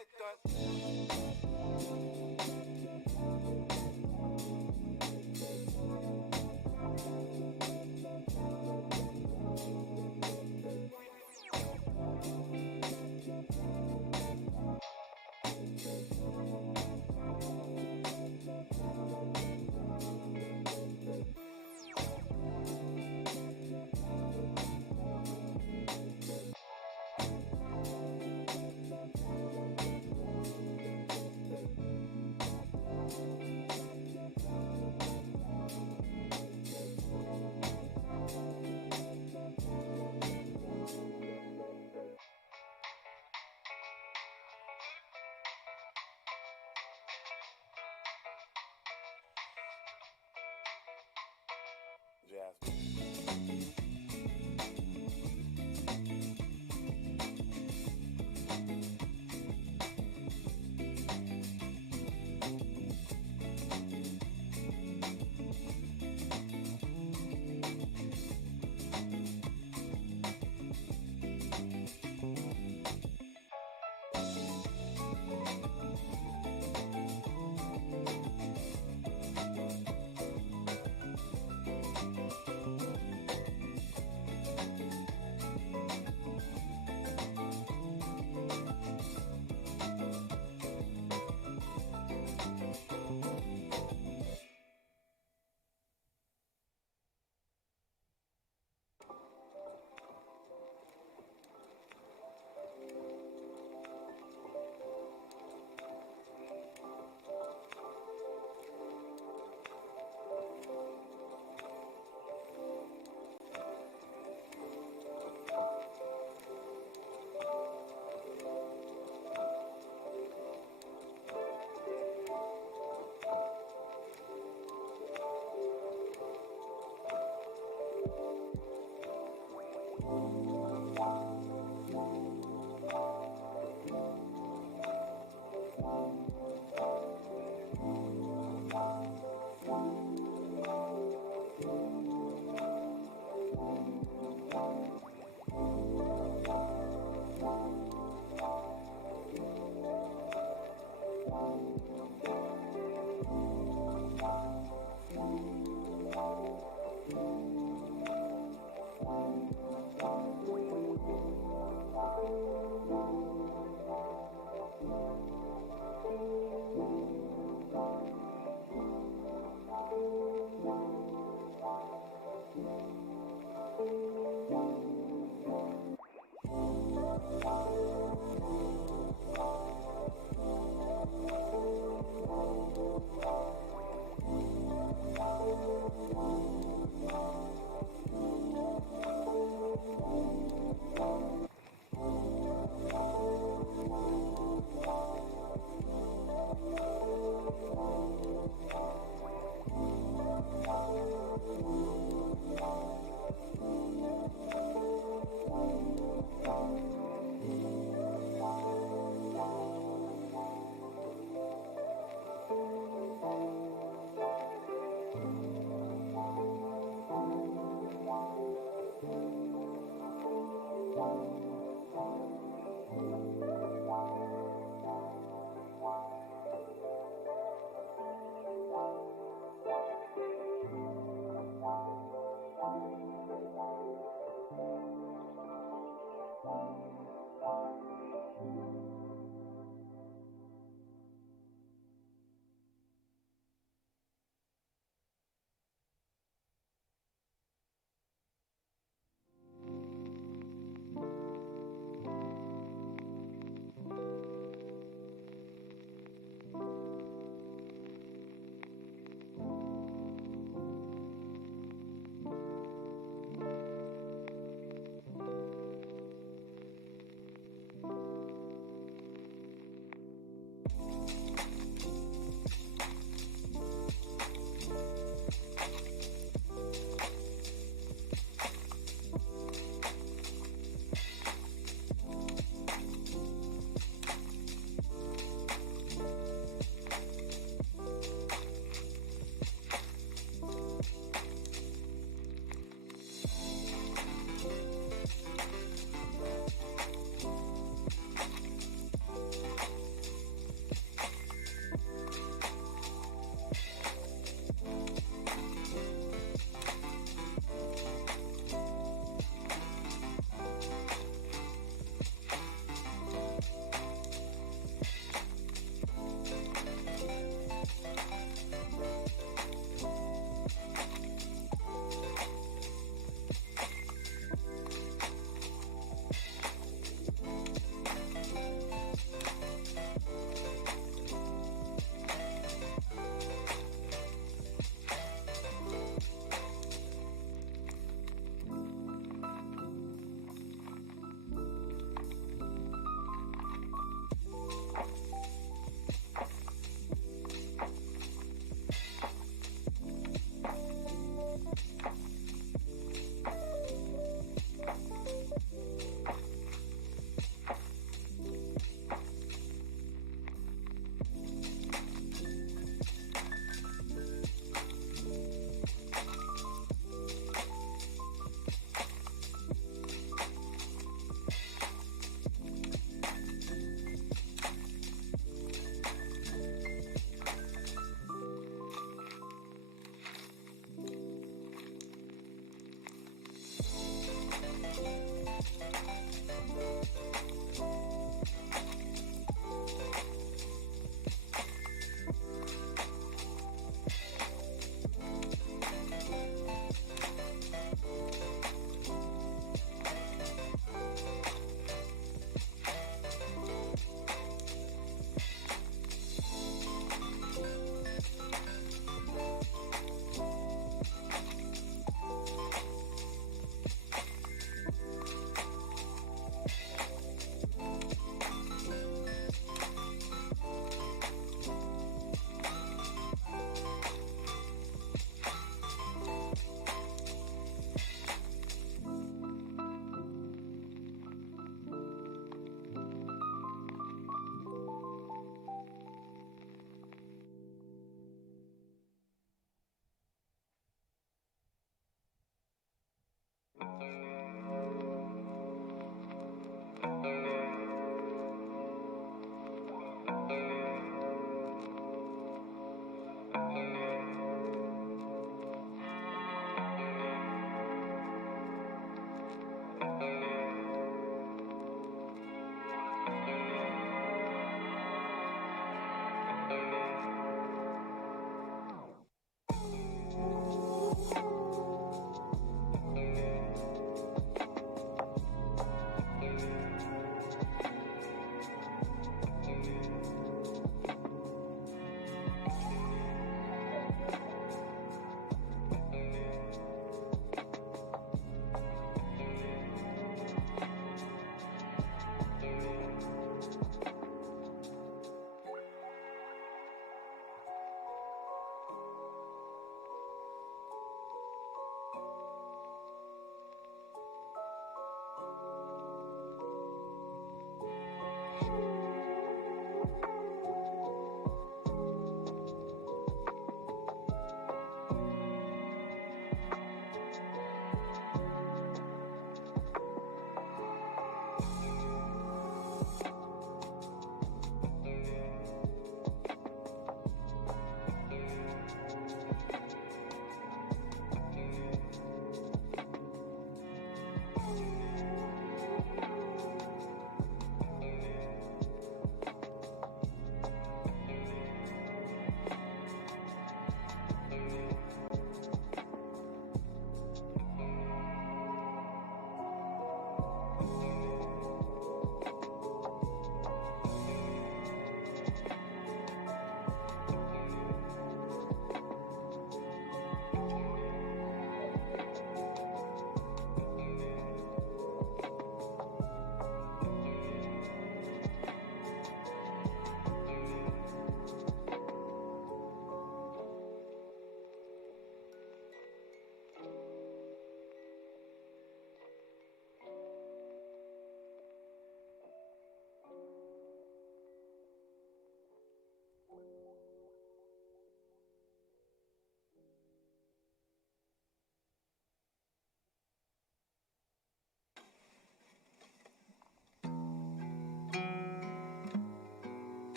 shit done.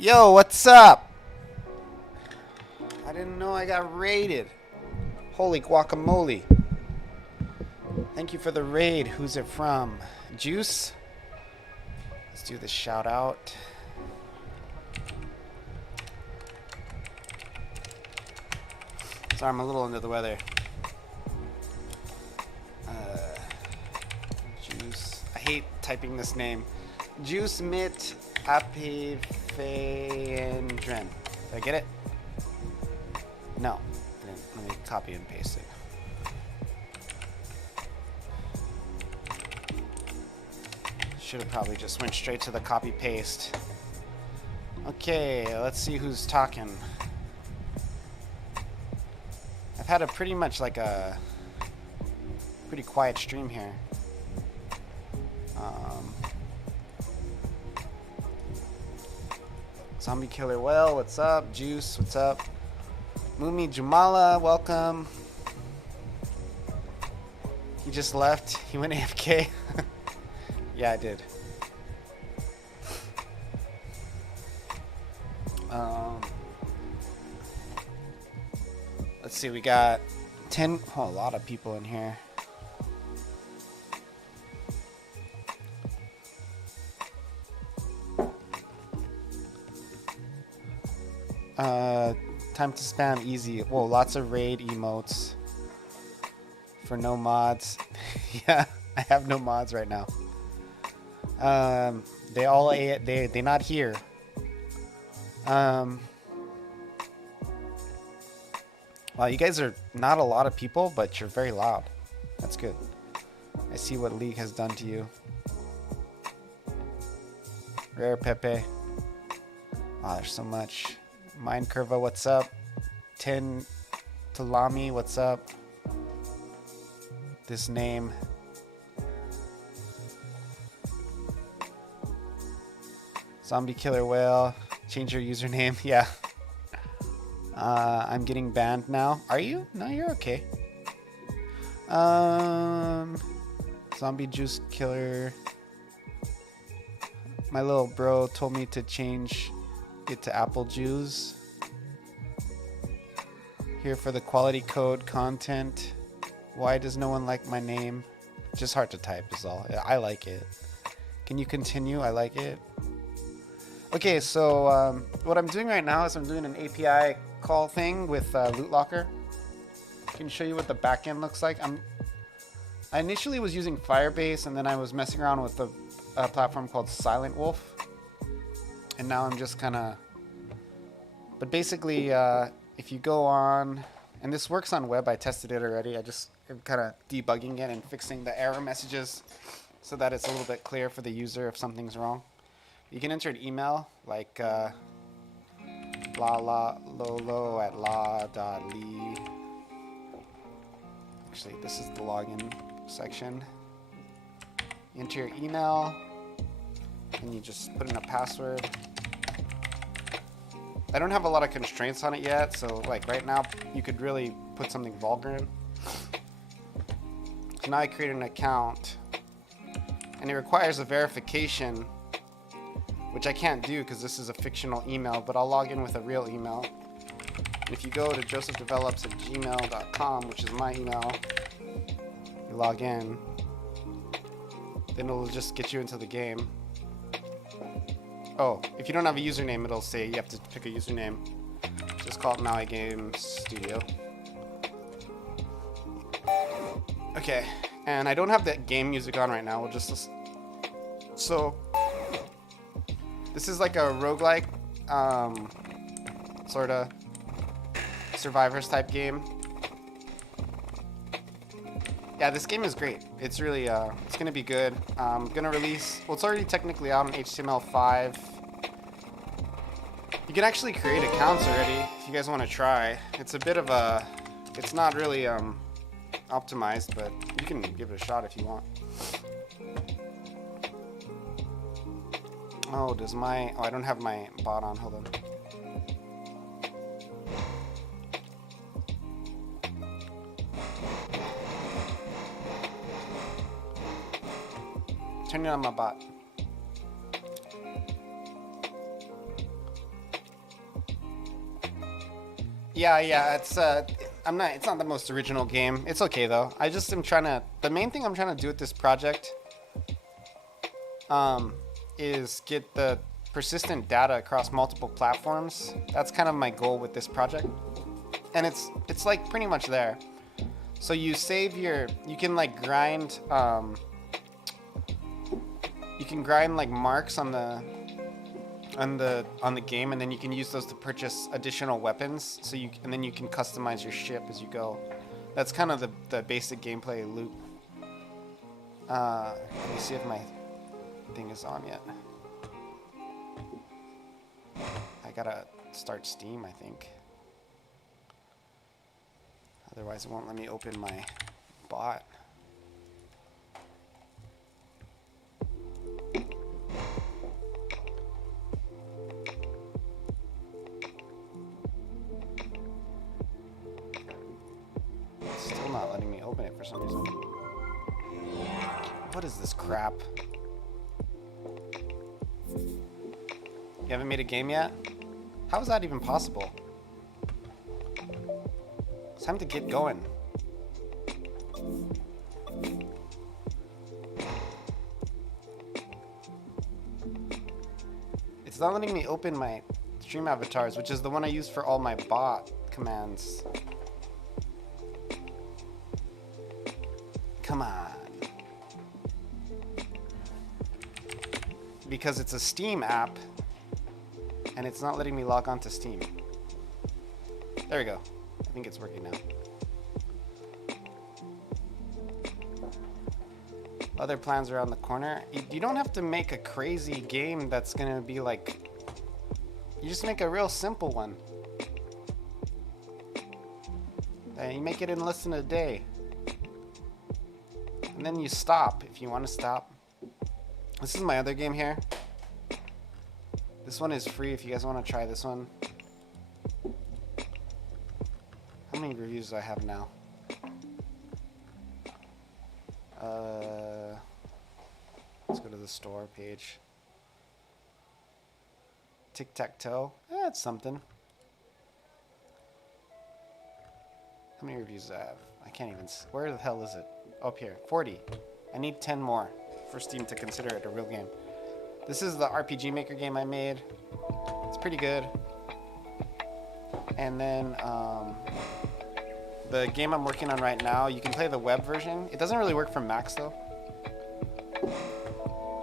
Yo, what's up? I didn't know I got raided. Holy guacamole. Thank you for the raid. Who's it from? Juice? Let's do the shout out. Sorry, I'm a little under the weather. Juice. I hate typing this name. Juice mit apifendren. Did I get it? No. I didn't. Let me copy and paste it. Should have probably just went straight to the copy paste. Okay, let's see who's talking. I've had a pretty much like a pretty quiet stream here. Zombie Killer Well, what's up? Juice, what's up? Mumi Jumala, welcome. He just left. He went AFK. Yeah, I did. Let's see, we got 10, a lot of people in here. Time to spam easy. Whoa, lots of raid emotes for no mods. Yeah, I have no mods right now. They all they not here. Wow, you guys are not a lot of people, but you're very loud. That's good. I see what League has done to you. Rare Pepe. Wow, there's so much. Mind Curva, what's up? 10 Talami, what's up? This name. Zombie Killer Whale. Change your username. Yeah. I'm getting banned now. Are you? No, you're okay. Zombie Juice Killer. My little bro told me to change it to Apple Juice. Here for the quality code content. Why does no one like my name? Just hard to type is all. I like it. Can you continue? I like it. Okay, so what I'm doing right now is I'm doing an API call thing with Loot Locker. I can show you what the backend looks like. I initially was using Firebase, and then I was messing around with a platform called Silent Wolf. And now I'm just kind of... But basically, if you go on... And this works on web. I tested it already. I'm kind of debugging it and fixing the error messages so that it's a little bit clear for the user if something's wrong. You can enter an email like lolo@la.ly. Actually, this is the login section. You enter your email, and you just put in a password. I don't have a lot of constraints on it yet, so like right now, you could really put something vulgar in. So now I create an account, and it requires a verification, which I can't do because this is a fictional email, but I'll log in with a real email. And if you go to josephdevelops@gmail.com, which is my email, you log in, then it'll just get you into the game. Oh, if you don't have a username, it'll say you have to pick a username. Just call it Maui Game Studio. Okay, and I don't have that game music on right now. We'll just listen. So this is like a roguelike, sort of survivors type game. Yeah, this game is great. It's really, it's gonna be good. I'm gonna release, well, it's already technically out on HTML5. You can actually create accounts already if you guys want to try. It's a bit of a, it's not really optimized, but you can give it a shot if you want. Oh, I don't have my bot on, hold on. Turn it on my bot. Yeah. It's It's not the most original game. It's okay though. I just am trying to. The main thing I'm trying to do with this project, is get the persistent data across multiple platforms. That's kind of my goal with this project, and it's like pretty much there. So you save your. You can like grind. You can grind like marks on the game, and then you can use those to purchase additional weapons. And then you can customize your ship as you go. That's kind of the basic gameplay loop. Let me see if my thing is on yet. I gotta start Steam, I think. Otherwise, it won't let me open my bot. Still not letting me open it for some reason. What is this crap? You haven't made a game yet? How is that even possible? It's time to get going. It's not letting me open my stream avatars, which is the one I use for all my bot commands. Come on. Because it's a Steam app, and it's not letting me log on to Steam. There we go. I think it's working now. Other plans around the corner. You don't have to make a crazy game that's gonna be like... You just make a real simple one. And you make it in less than a day. And then you stop if you want to stop. This is my other game here. This one is free if you guys want to try this one. How many reviews do I have now? Let's go to the store page. Tic-tac-toe. That's something. How many reviews do I have? I can't even... Where the hell is it? Up here. 40. I need 10 more for Steam to consider it a real game. This is the RPG Maker game I made. It's pretty good. And then the game I'm working on right now, you can play the web version. It doesn't really work for Macs though.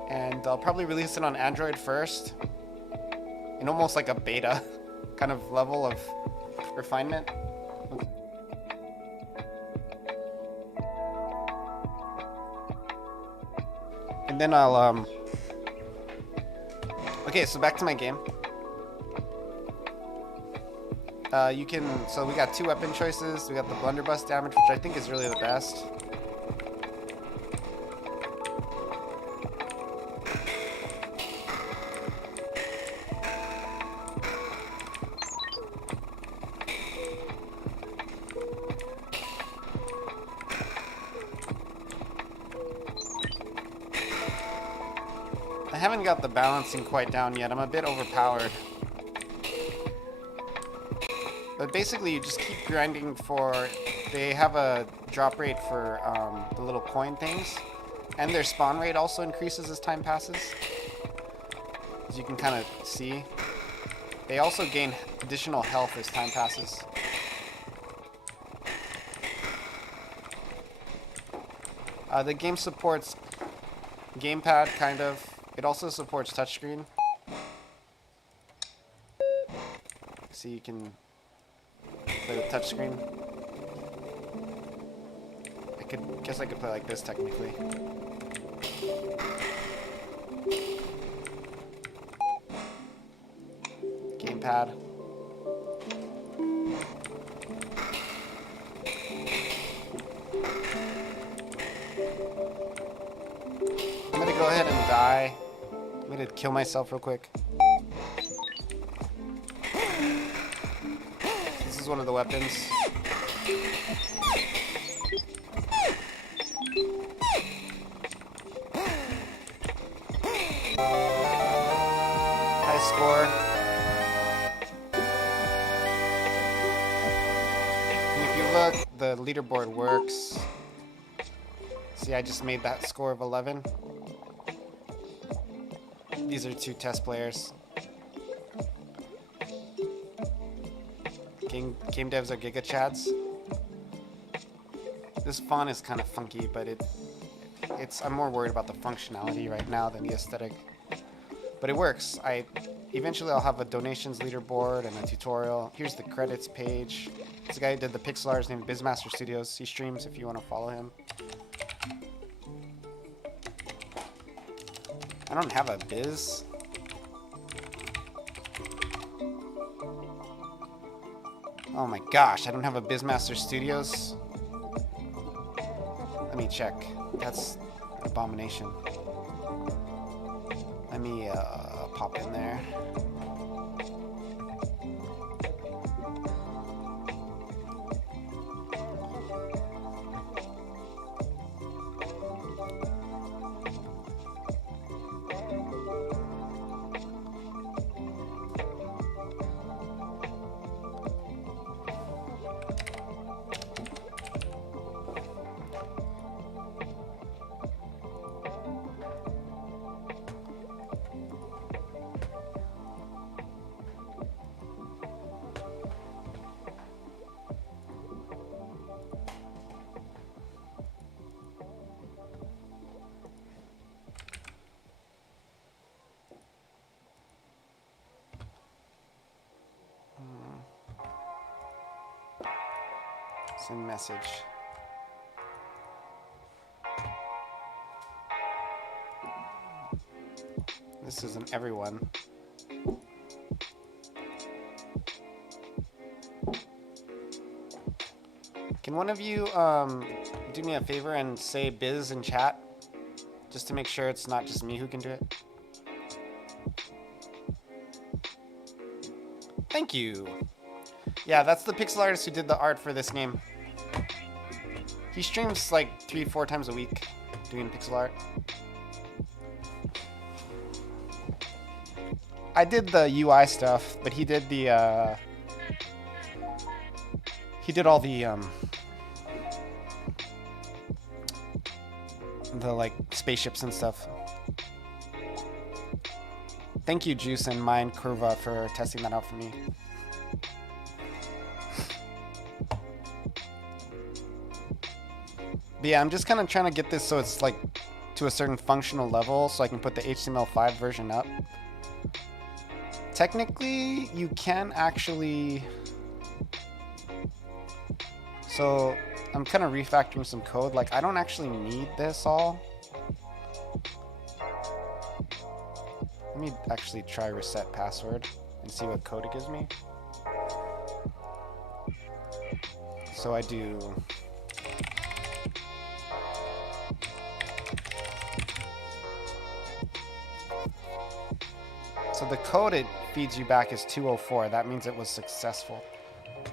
And I'll probably release it on Android first, in almost like a beta kind of level of refinement. And then I'll okay, so back to my game. So we got 2 weapon choices. We got the blunderbuss damage, which I think is really the best. I haven't got the balancing quite down yet. I'm a bit overpowered. But basically, you just keep grinding for... They have a drop rate for the little coin things. And their spawn rate also increases as time passes. As you can kind of see. They also gain additional health as time passes. The game supports gamepad, kind of. It also supports touchscreen. So you can play with touchscreen. Guess I could play like this technically. Gamepad. I'm gonna go ahead and die. I'm gonna kill myself real quick. This is one of the weapons. High score. leaderboard works. See, I just made that score of 11. These are 2 test players. Game devs are Giga Chads. This font is kind of funky, but I'm more worried about the functionality right now than the aesthetic. But it works. Eventually I'll have a donations leaderboard and a tutorial. Here's the credits page. This guy who did the pixel art is named Bizmaster Studios. He streams if you want to follow him. I don't have a biz. Oh my gosh, I don't have a Bizmaster Studios. Let me check. That's an abomination. Let me pop in there. Send message. This isn't everyone. Can one of you do me a favor and say biz in chat? Just to make sure it's not just me who can do it. Thank you. Yeah, that's the pixel artist who did the art for this game. He streams like 3-4 times a week doing pixel art. I did the UI stuff, but he did all the like spaceships and stuff. Thank you, Juice and Mind Curva, for testing that out for me. But yeah, I'm just kind of trying to get this so it's like to a certain functional level so I can put the HTML5 version up. Technically, you can actually... So I'm kind of refactoring some code. Like, I don't actually need this all. Let me actually try reset password and see what code it gives me. So I do... So the code it feeds you back is 204. That means it was successful.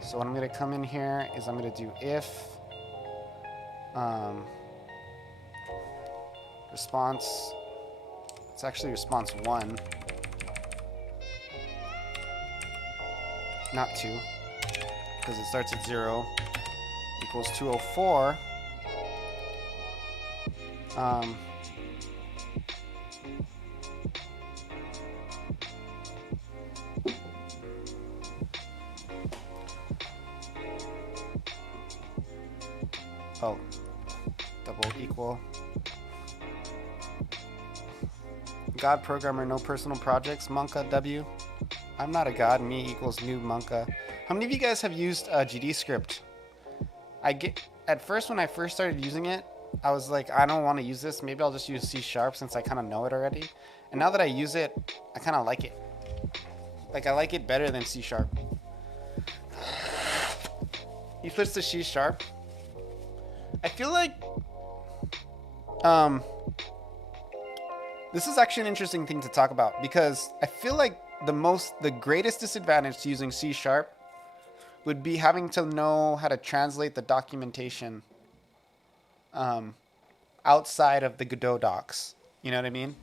So what I'm going to come in here is I'm going to do if response. It's actually response 1, not 2, because it starts at 0 equals 204. Oh, double equal. God programmer, no personal projects. Monka W. I'm not a god. Me equals new Monka. How many of you guys have used GD script? At first, when I first started using it, I was like, I don't want to use this. Maybe I'll just use C# since I kind of know it already. And now that I use it, I kind of like it. Like, I like it better than C#. You switch to C#. I feel like this is actually an interesting thing to talk about because I feel like the greatest disadvantage to using C# would be having to know how to translate the documentation outside of the Godot docs. You know what I mean?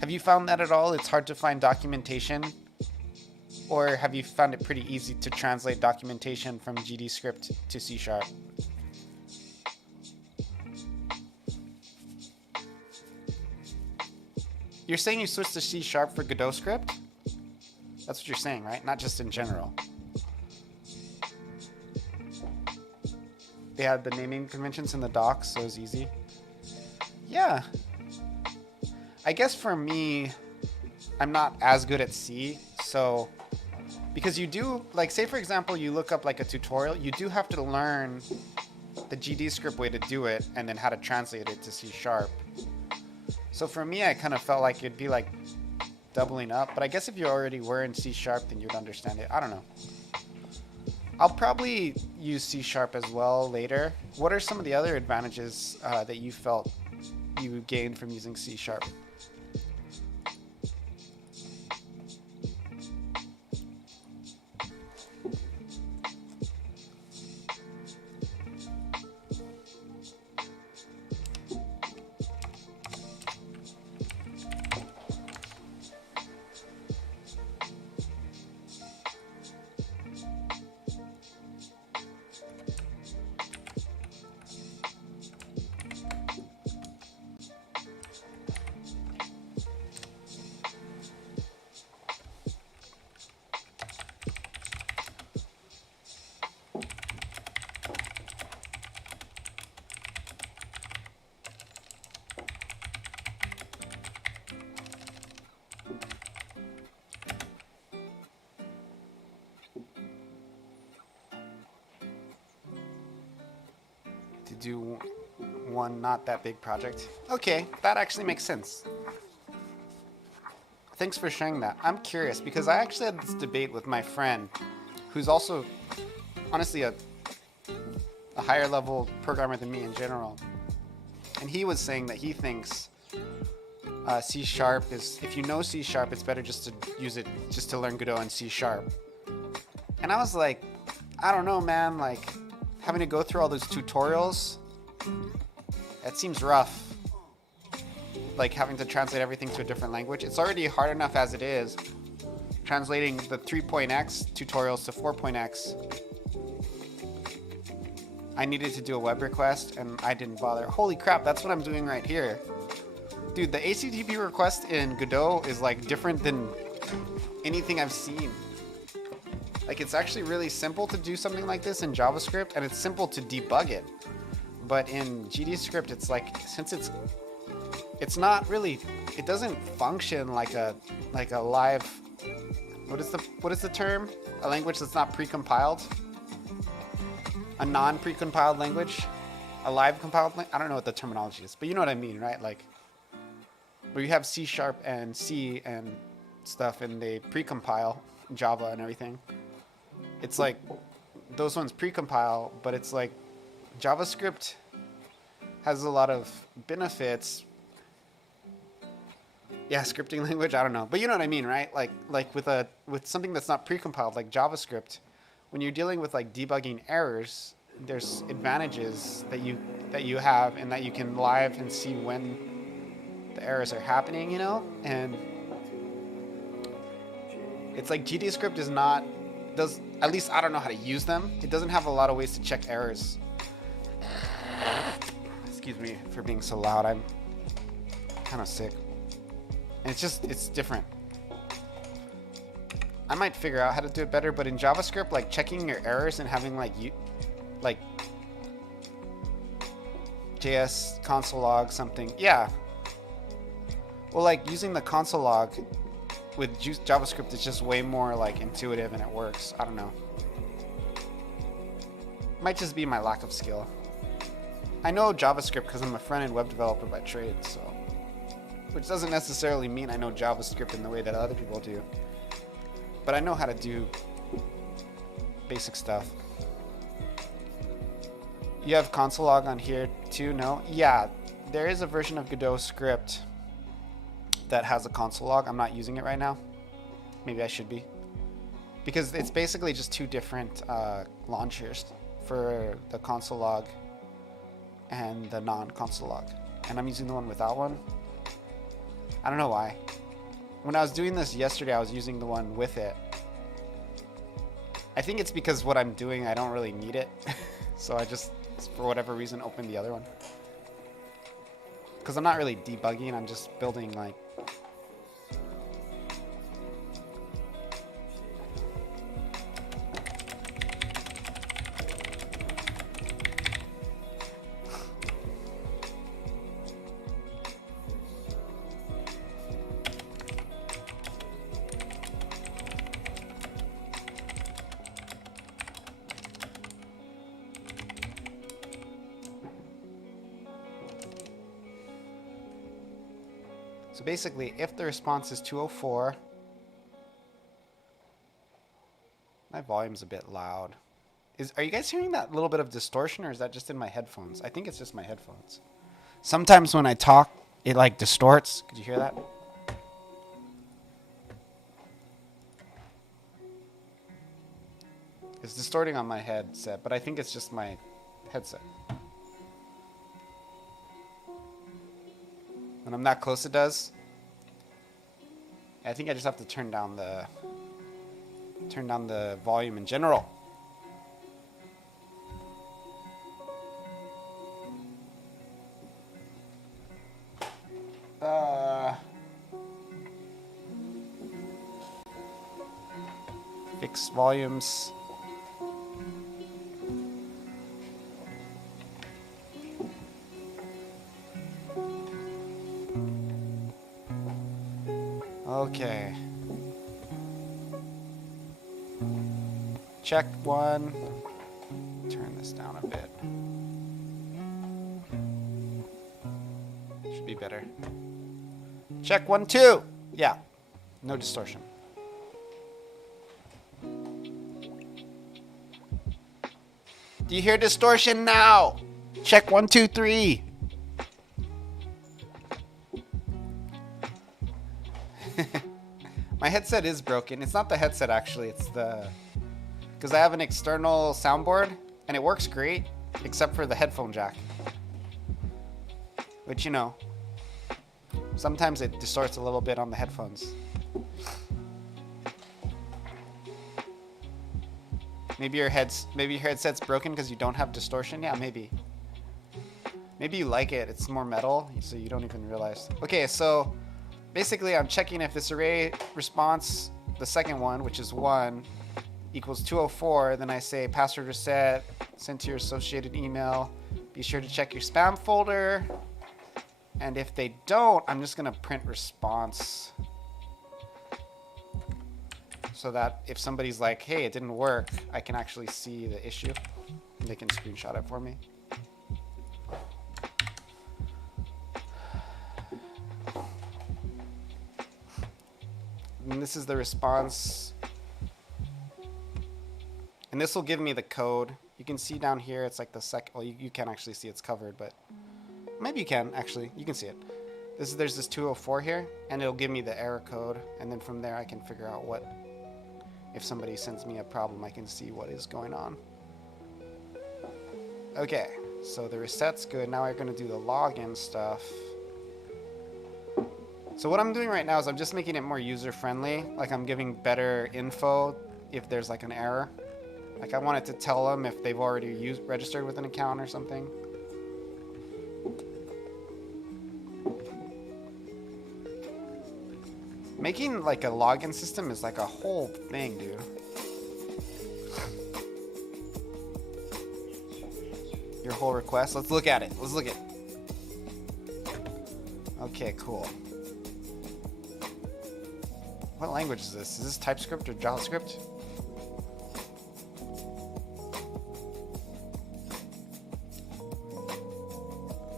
Have you found that at all? It's hard to find documentation, or have you found it pretty easy to translate documentation from GD script to C#? You're saying you switched to C# for Godot script? That's what you're saying, right? Not just in general. They had the naming conventions in the docs, so it was easy. Yeah. I guess for me, I'm not as good at C, so because you do, like, say for example, you look up like a tutorial, you do have to learn the GD script way to do it and then how to translate it to C#. So for me, I kind of felt like it'd be like doubling up, but I guess if you already were in C# then you'd understand it. I don't know. I'll probably use C# as well later. What are some of the other advantages that you felt you gained from using C#? To do one not that big project. Okay, that actually makes sense. Thanks for sharing that. I'm curious because I actually had this debate with my friend who's also honestly a higher level programmer than me in general. And he was saying that he thinks C# is, if you know C#, it's better just to use it just to learn Godot in C#. And I was like, I don't know, man, like having to go through all those tutorials, that seems rough. Like having to translate everything to a different language. It's already hard enough as it is. Translating the 3.x tutorials to 4.x. I needed to do a web request and I didn't bother. Holy crap, that's what I'm doing right here. Dude, the HTTP request in Godot is like different than anything I've seen. Like it's actually really simple to do something like this in JavaScript and it's simple to debug it. But in GD script, it's like, since it's not really, it doesn't function like a live, what is the term? A language that's not precompiled? A non-precompiled language? A live compiled I don't know what the terminology is, but you know what I mean, right? Like, where you have C# and C and stuff and they precompile Java and everything. It's like, those ones precompile, but it's like, JavaScript has a lot of benefits. Yeah, scripting language, I don't know. But you know what I mean, right? Like with something that's not precompiled, like JavaScript, when you're dealing with like debugging errors, there's advantages that you have and that you can live and see when the errors are happening, you know? And it's like GD script at least I don't know how to use them. It doesn't have a lot of ways to check errors. Excuse me for being so loud. I'm kind of sick. And it's different. I might figure out how to do it better, but in JavaScript, like checking your errors and having like JS console log something. Yeah. Well, like using the console log with JavaScript is just way more like intuitive and it works. I don't know. Might just be my lack of skill. I know JavaScript because I'm a front-end web developer by trade, so, which doesn't necessarily mean I know JavaScript in the way that other people do. But I know how to do basic stuff. You have console log on here too, no? Yeah, there is a version of Godot script that has a console log. I'm not using it right now. Maybe I should be. Because it's basically just two different launchers for the console log and the non-console log. And I'm using the one without one. I don't know why. When I was doing this yesterday, I was using the one with it. I think it's because what I'm doing, I don't really need it. So I just, for whatever reason, opened the other one. Because I'm not really debugging, I'm just building like So basically, if the response is 204, my volume's a bit loud. Are you guys hearing that little bit of distortion, or is that just in my headphones? I think it's just my headphones. Sometimes when I talk, it like distorts. Could you hear that? It's distorting on my headset, but I think it's just my headset. When I'm that close, it does. I think I just have to turn down the volume in general. Fix volumes. Okay. Check one. Turn this down a bit. Should be better. Check 1, 2. Yeah. No distortion. Do you hear distortion now? Check 1, 2, 3. My headset is broken. It's not the headset actually, it's the... Because I have an external soundboard and it works great except for the headphone jack. Which, you know, sometimes it distorts a little bit on the headphones. Maybe your headset's broken because you don't have distortion. Yeah, maybe. Maybe you like it. It's more metal, so you don't even realize. Okay, so basically I'm checking if this array response, the second one, which is 1, equals 204. Then I say password reset, send to your associated email. Be sure to check your spam folder. And if they don't, I'm just gonna print response. So that if somebody's like, hey, it didn't work, I can actually see the issue. And they can screenshot it for me. And this is the response. And this will give me the code. You can see down here, it's like the second, well, you can't actually see it's covered, but maybe you can actually, you can see it. There's this 204 here, and it'll give me the error code. And then from there, I can figure out what, if somebody sends me a problem, I can see what is going on. Okay, so the reset's good. Now we're gonna do the login stuff. So what I'm doing right now is I'm just making it more user-friendly. Like I'm giving better info if there's like an error. Like I want it to tell them if they've already registered with an account or something. Making like a login system is like a whole thing, dude. Your whole request. Let's look at it. Let's look at it. Okay, cool. What language is this? Is this TypeScript or JavaScript?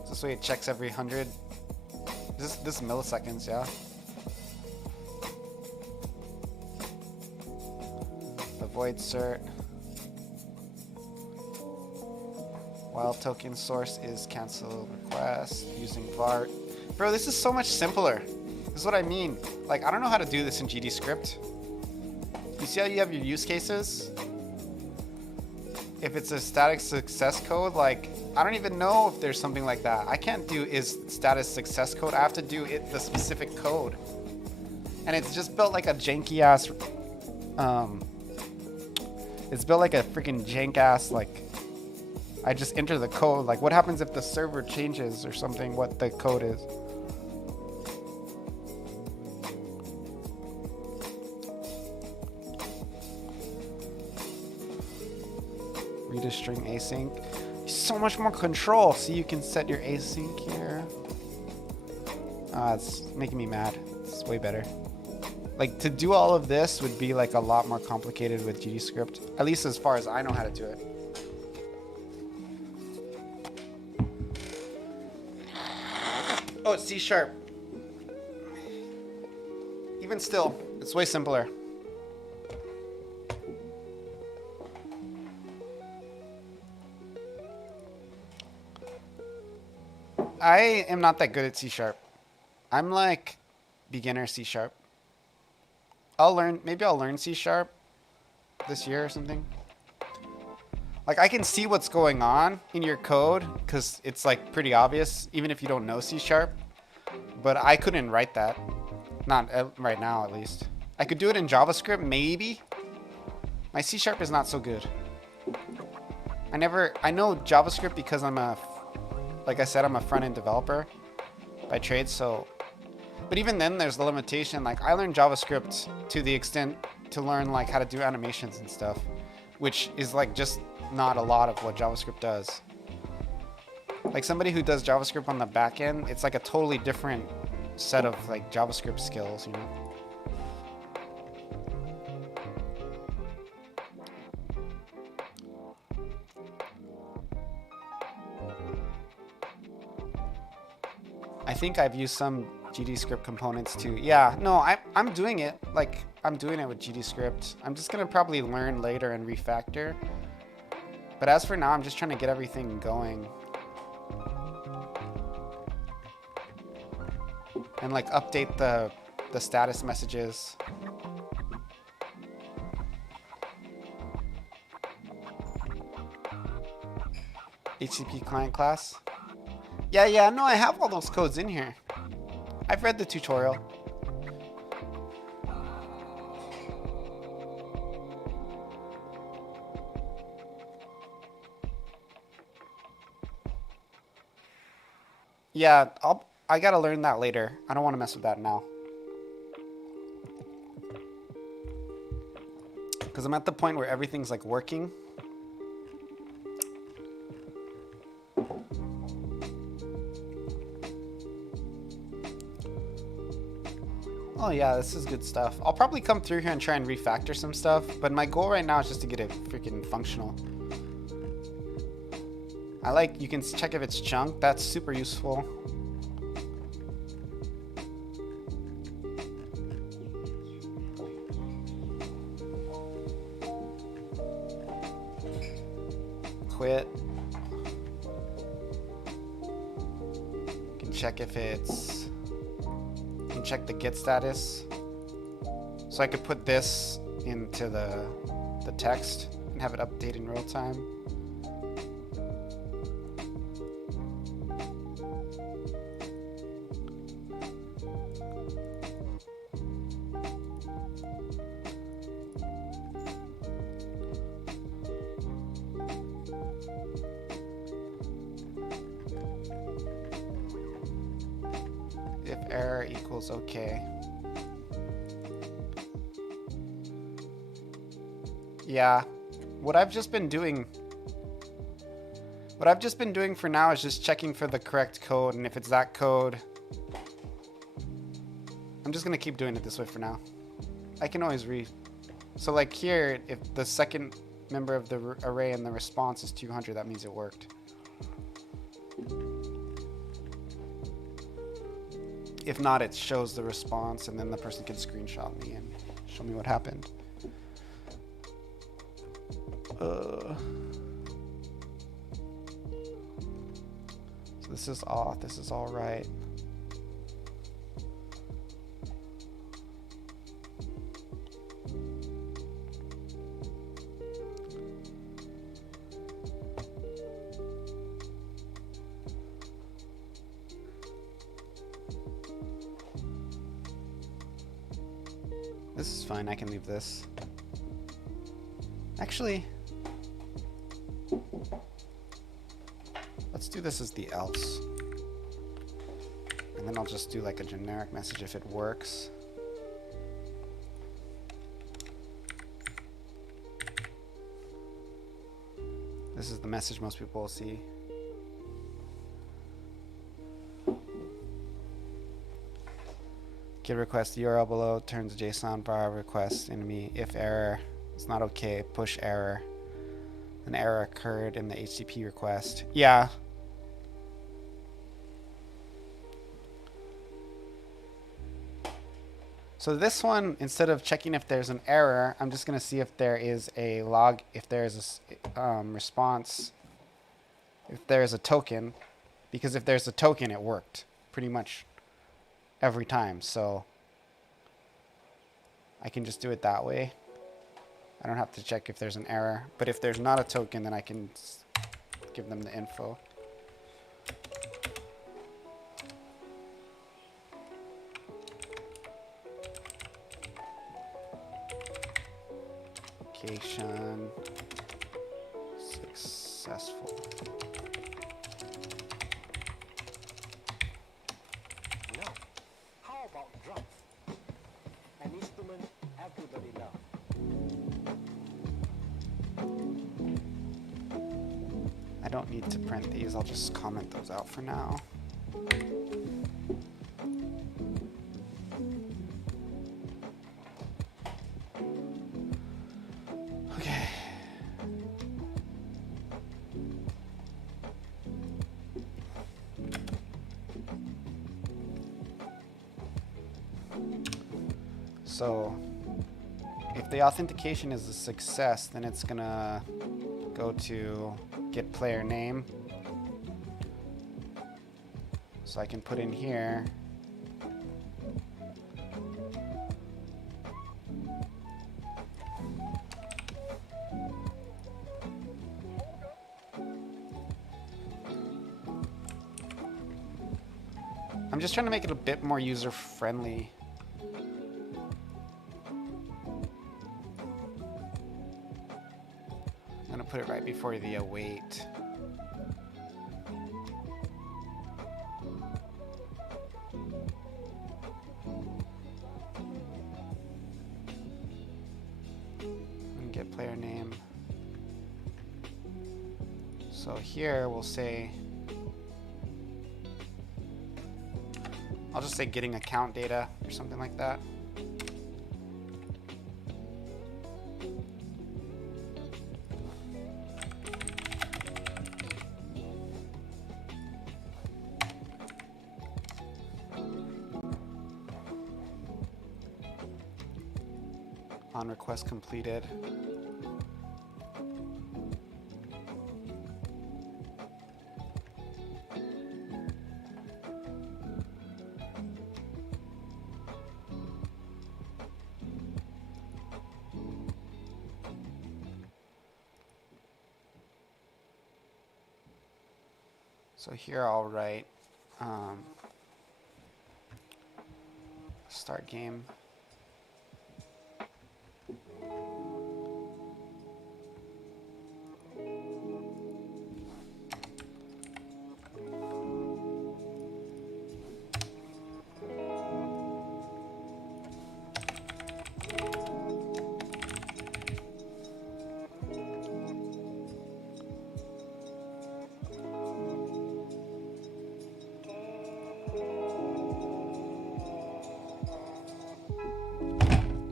Is this way it checks every 100? This is milliseconds, yeah? Avoid cert. While token source is cancel request using var. Bro, this is so much simpler. This is what I mean. Like, I don't know how to do this in GDScript. You see how you have your use cases? If it's a static success code, like, I don't even know if there's something like that. I can't do is status success code. I have to do it the specific code. And it's just built like a janky ass, it's built like a freaking jank ass, like, I just enter the code. Like, what happens if the server changes or something, what the code is? Read a string async. So much more control. See, you can set your async here. It's making me mad. It's way better. Like, to do all of this would be like a lot more complicated with GDScript, at least as far as I know how to do it. Oh, it's C#. Even still, it's way simpler. I am not that good at C#. I'm like beginner C#. Maybe I'll learn C# this year or something. Like, I can see what's going on in your code because it's like pretty obvious, even if you don't know C#. But I couldn't write that. Not right now, at least. I could do it in JavaScript, maybe. My C# is not so good. I know JavaScript because like I said, I'm a front-end developer by trade, so. But even then, there's the limitation. Like, I learned JavaScript to the extent to learn like how to do animations and stuff, which is like just not a lot of what JavaScript does. Like, somebody who does JavaScript on the back end, it's like a totally different set of like JavaScript skills, you know? I think I've used some GDScript components too. Yeah, no, I'm doing it. Like, I'm doing it with GDScript. I'm just gonna probably learn later and refactor. But as for now, I'm just trying to get everything going. And like update the status messages. HTTP client class. Yeah, no, I have all those codes in here. I've read the tutorial. Yeah, I gotta learn that later. I don't want to mess with that now. Because I'm at the point where everything's like working. Oh yeah, this is good stuff. I'll probably come through here and try and refactor some stuff, but my goal right now is just to get it freaking functional. You can check if it's chunked. That's super useful. Quit. You can check if it's... You can check the get status. So I could put this into the text and have it update in real time. If error equals okay. Yeah, what I've just been doing for now is just checking for the correct code, and if it's that code, I'm just gonna keep doing it this way for now. I can always so like here, if the second member of the array in the response is 200, that means it worked. If not, it shows the response, and then the person can screenshot me and show me what happened. So this is off. This is all right. This is fine. I can leave this. Actually, let's do this as the else. And then I'll just do like a generic message if it works. This is the message most people will see. Get request URL below turns JSON bar request enemy. If error, it's not okay. Push error. An error occurred in the HTTP request. Yeah. So So this one, instead of checking if there's an error, I'm just going to see if there is a log, if there's a response, if there's a token. Because if there's a token, it worked pretty much every time. So I can just do it that way. I don't have to check if there's an error. But if there's not a token, then I can give them the info. Location successful. Now, how about drums? An instrument everybody loves. I don't need to print these. I'll just comment those out for now. Okay. So if the authentication is a success, then it's gonna go to get player name. So I can put in here I'm just trying to make it a bit more user friendly. I'm gonna put it right before the await. And get player name. So here we'll say, I'll just say getting account data or something like that. On request completed. So here I'll write start game.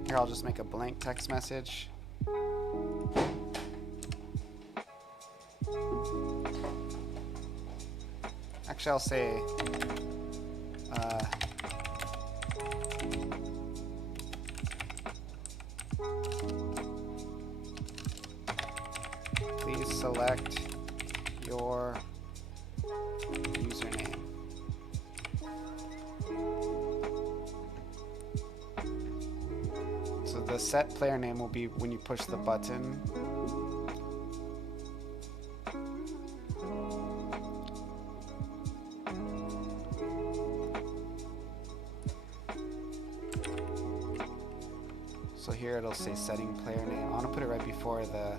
Here I'll just make a blank text message. Actually, I'll say please select your username. So the set player name will be when you push the button. So here it'll say setting player name. I want to put it right before the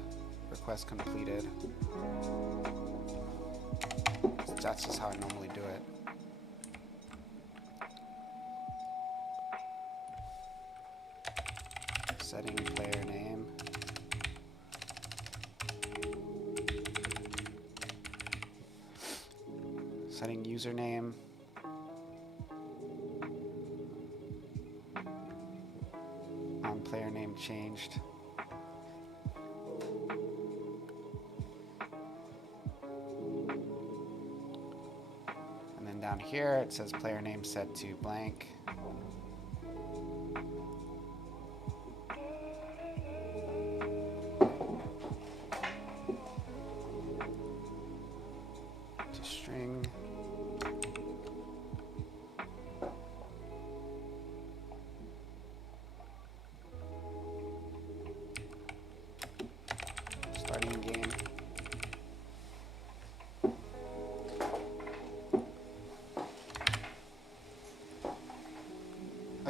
request completed. That's just how I normally do it. Setting player name. Setting username. On player name changed. And then down here it says player name set to blank.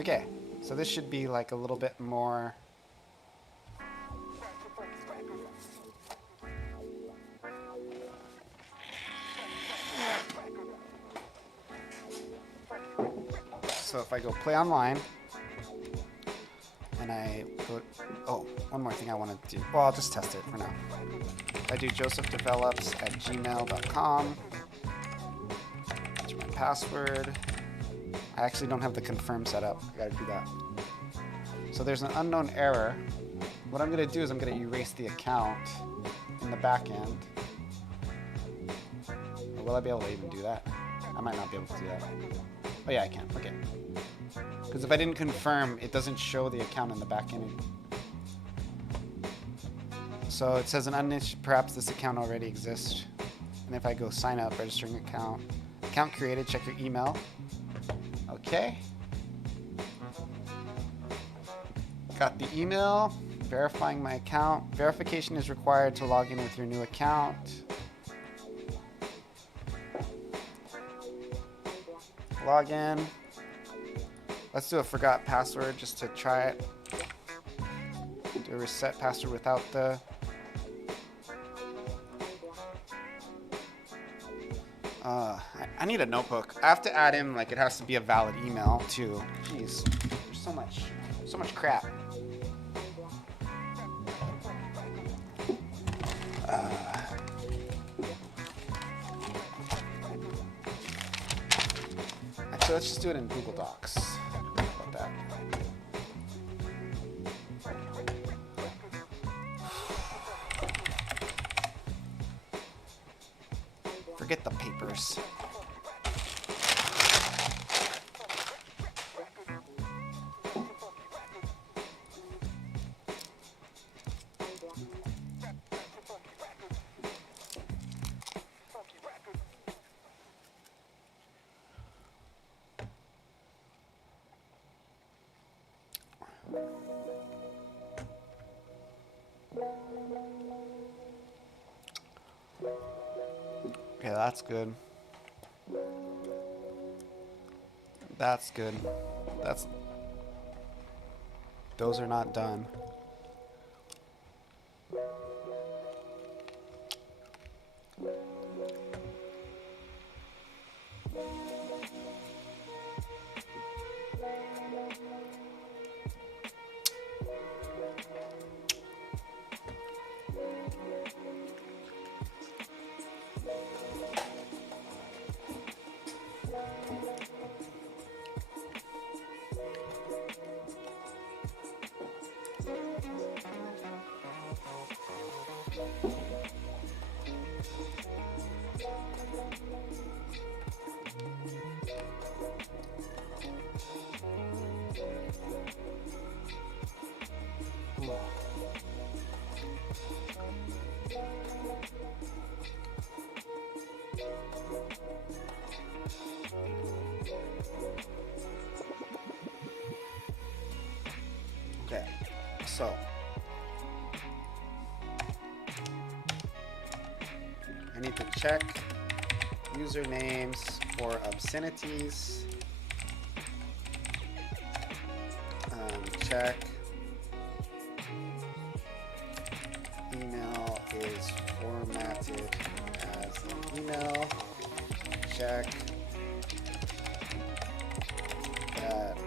Okay, so this should be like a little bit more. So if I go play online, and I put, oh, one more thing I want to do. Well, I'll just test it for now. I do josephdevelops@gmail.com. Enter my password. I actually don't have the confirm set up. I gotta do that. So there's an unknown error. What I'm gonna do is I'm gonna erase the account in the back end. Or will I be able to even do that? I might not be able to do that. Oh yeah, I can. Okay. Because if I didn't confirm, it doesn't show the account in the back end. So it says perhaps this account already exists. And if I go sign up, registering account created, check your email. Okay. Got the email, verifying my account. Verification is required to log in with your new account. Log in. Let's do a forgot password just to try it. Do a reset password without the... I need a notebook. I have to add in, like, it has to be a valid email too. Jeez, there's so much crap. Actually, let's just do it in Google Docs. How about that? Forget the papers. Okay, that's good. That's good. Those are not done. Okay, so I need to check usernames for obscenities. Check email is formatted as an email. Check that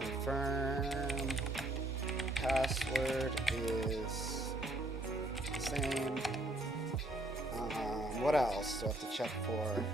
confirm password is the same. What else do I have to check for?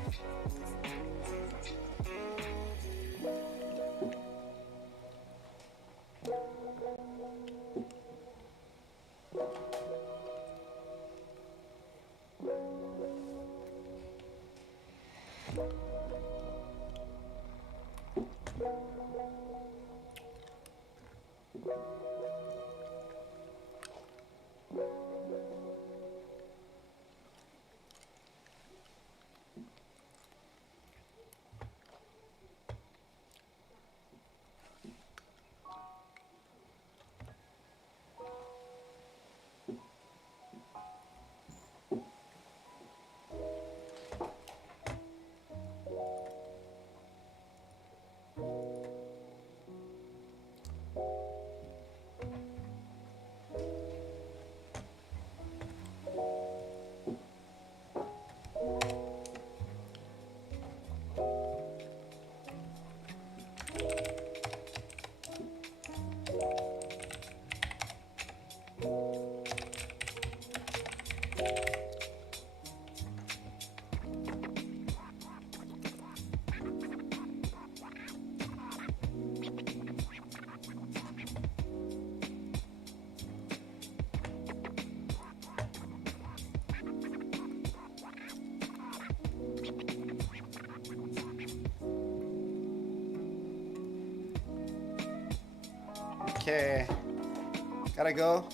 Okay. Gotta go.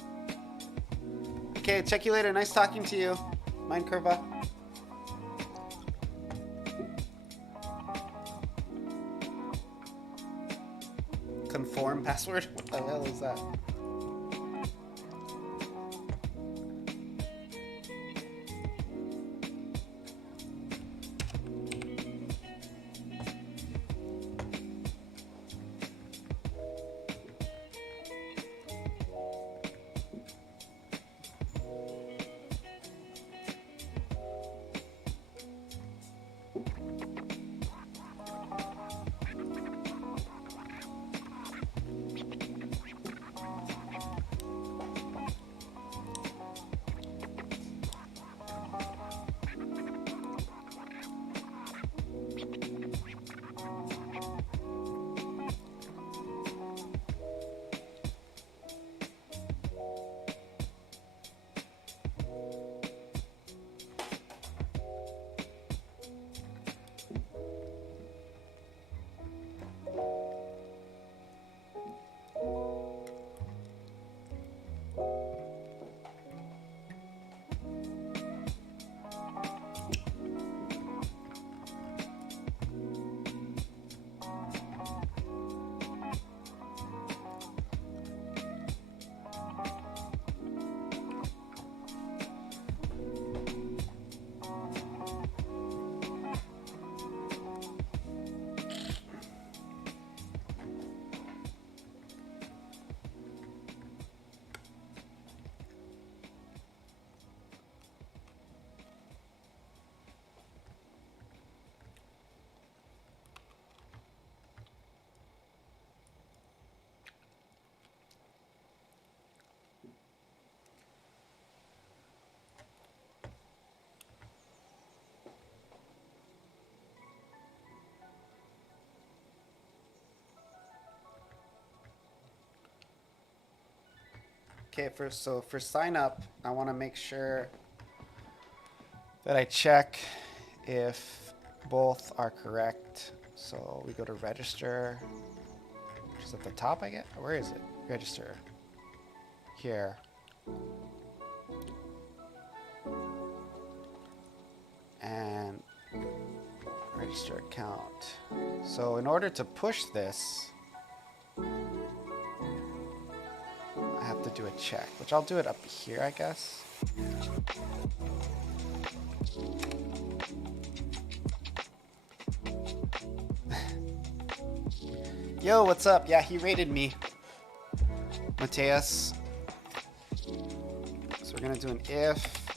Okay, check you later. Nice talking to you. Mind curva. Conform password? What the hell is that? Okay, for sign up, I want to make sure that I check if both are correct. So we go to register, which is at the top, I guess. Where is it? Register. Here. And register account. So in order to push this, I have to do a check, which I'll do it up here, I guess. Yo, what's up? Yeah, he rated me. Mateus. So we're gonna do an if.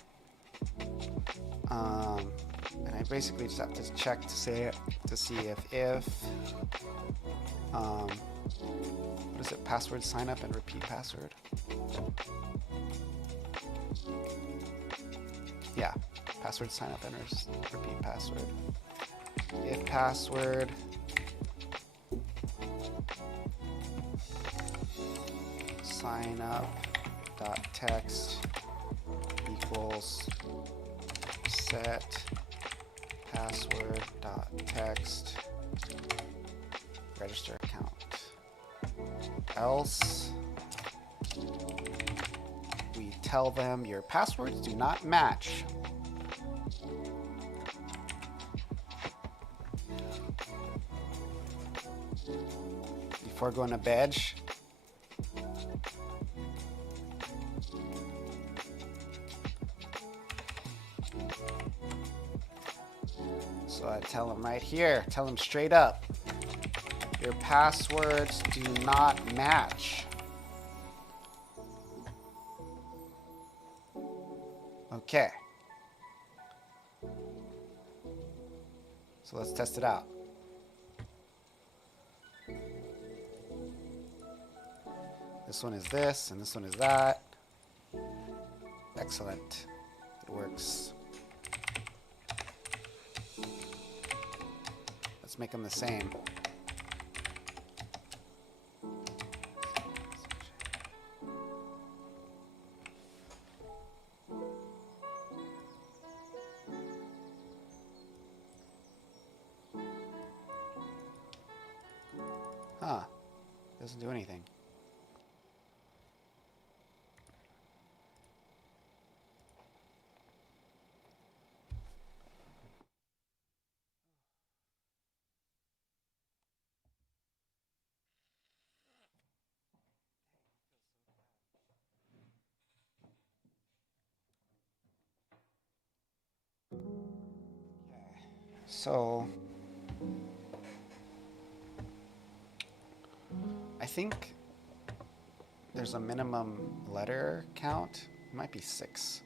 And I basically just have to check to see if what is it? Password sign up and repeat password. Yeah, password sign up and repeat password. If password sign up dot text equals set password dot text register account. Else we tell them your passwords do not match. Before going to bed. So I tell them right here, tell them straight up, your passwords do not match. Okay. So let's test it out. This one is this, and this one is that. Excellent. It works. Let's make them the same. Huh. Doesn't do anything. So I think there's a minimum letter count. It might be 6.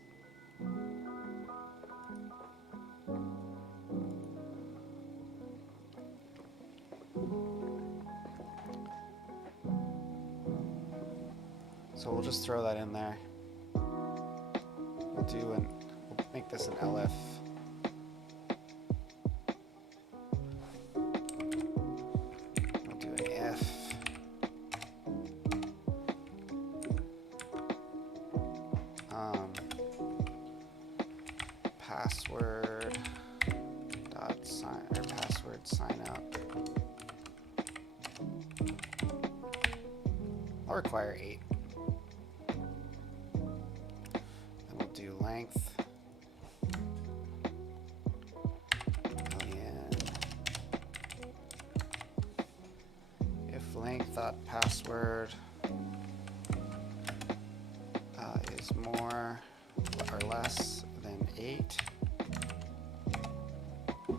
So we'll just throw that in there. We'll make this an LF. We'll do an F. Password dot sign or password sign up. I'll require 8. Then we'll do length. If length dot password is more or less than 8, we're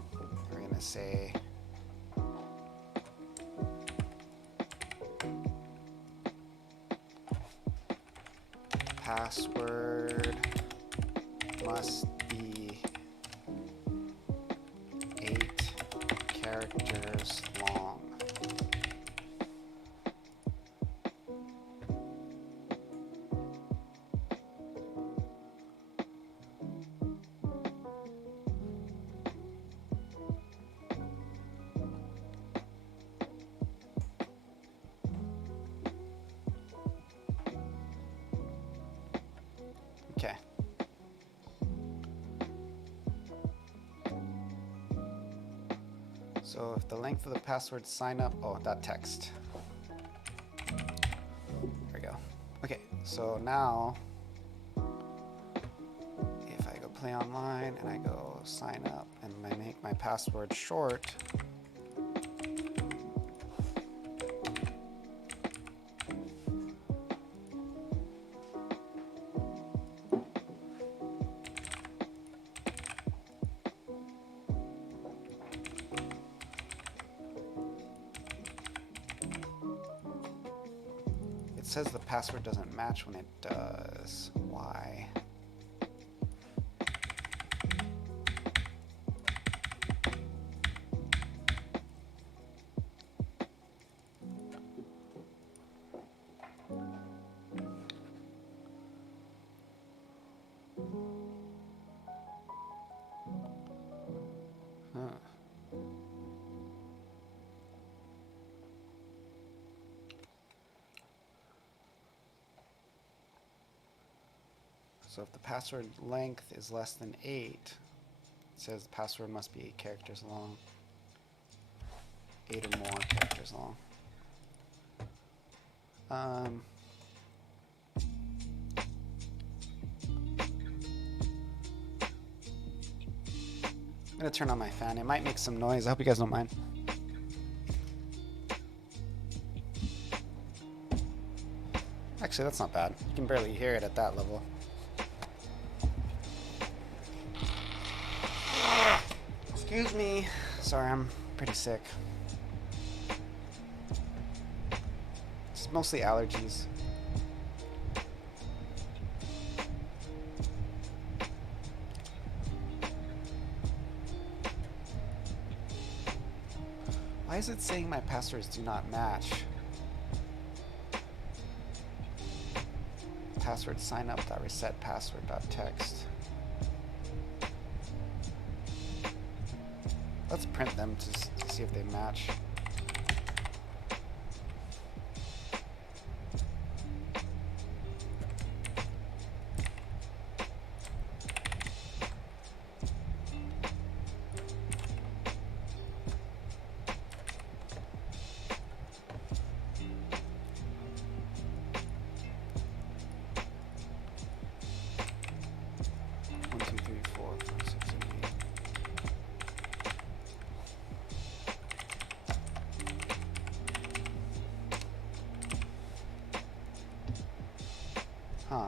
going to say password must be 8 characters long. Okay. So if the length of the password sign up, oh, that text. There we go. Okay, so now if I go play online and I go sign up and I make my password short, it says the password doesn't match when it does. Why? Huh. So if the password length is less than 8, it says the password must be 8 characters long. 8 or more characters long. I'm gonna turn on my fan. It might make some noise. I hope you guys don't mind. Actually, that's not bad. You can barely hear it at that level. Excuse me. Sorry, I'm pretty sick. It's mostly allergies. Why is it saying my passwords do not match? password signup.resetpassword.text. Let's print them to see if they match.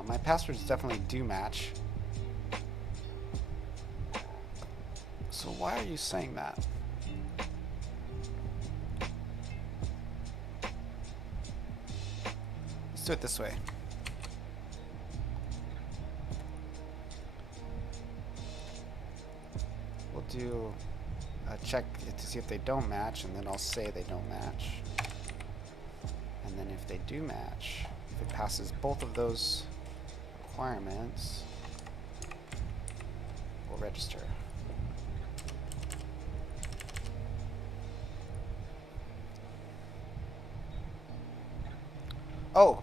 My passwords definitely do match. So why are you saying that? Let's do it this way. We'll do a check to see if they don't match, and then I'll say they don't match. And then if they do match, if it passes both of those requirements, we'll register. Oh!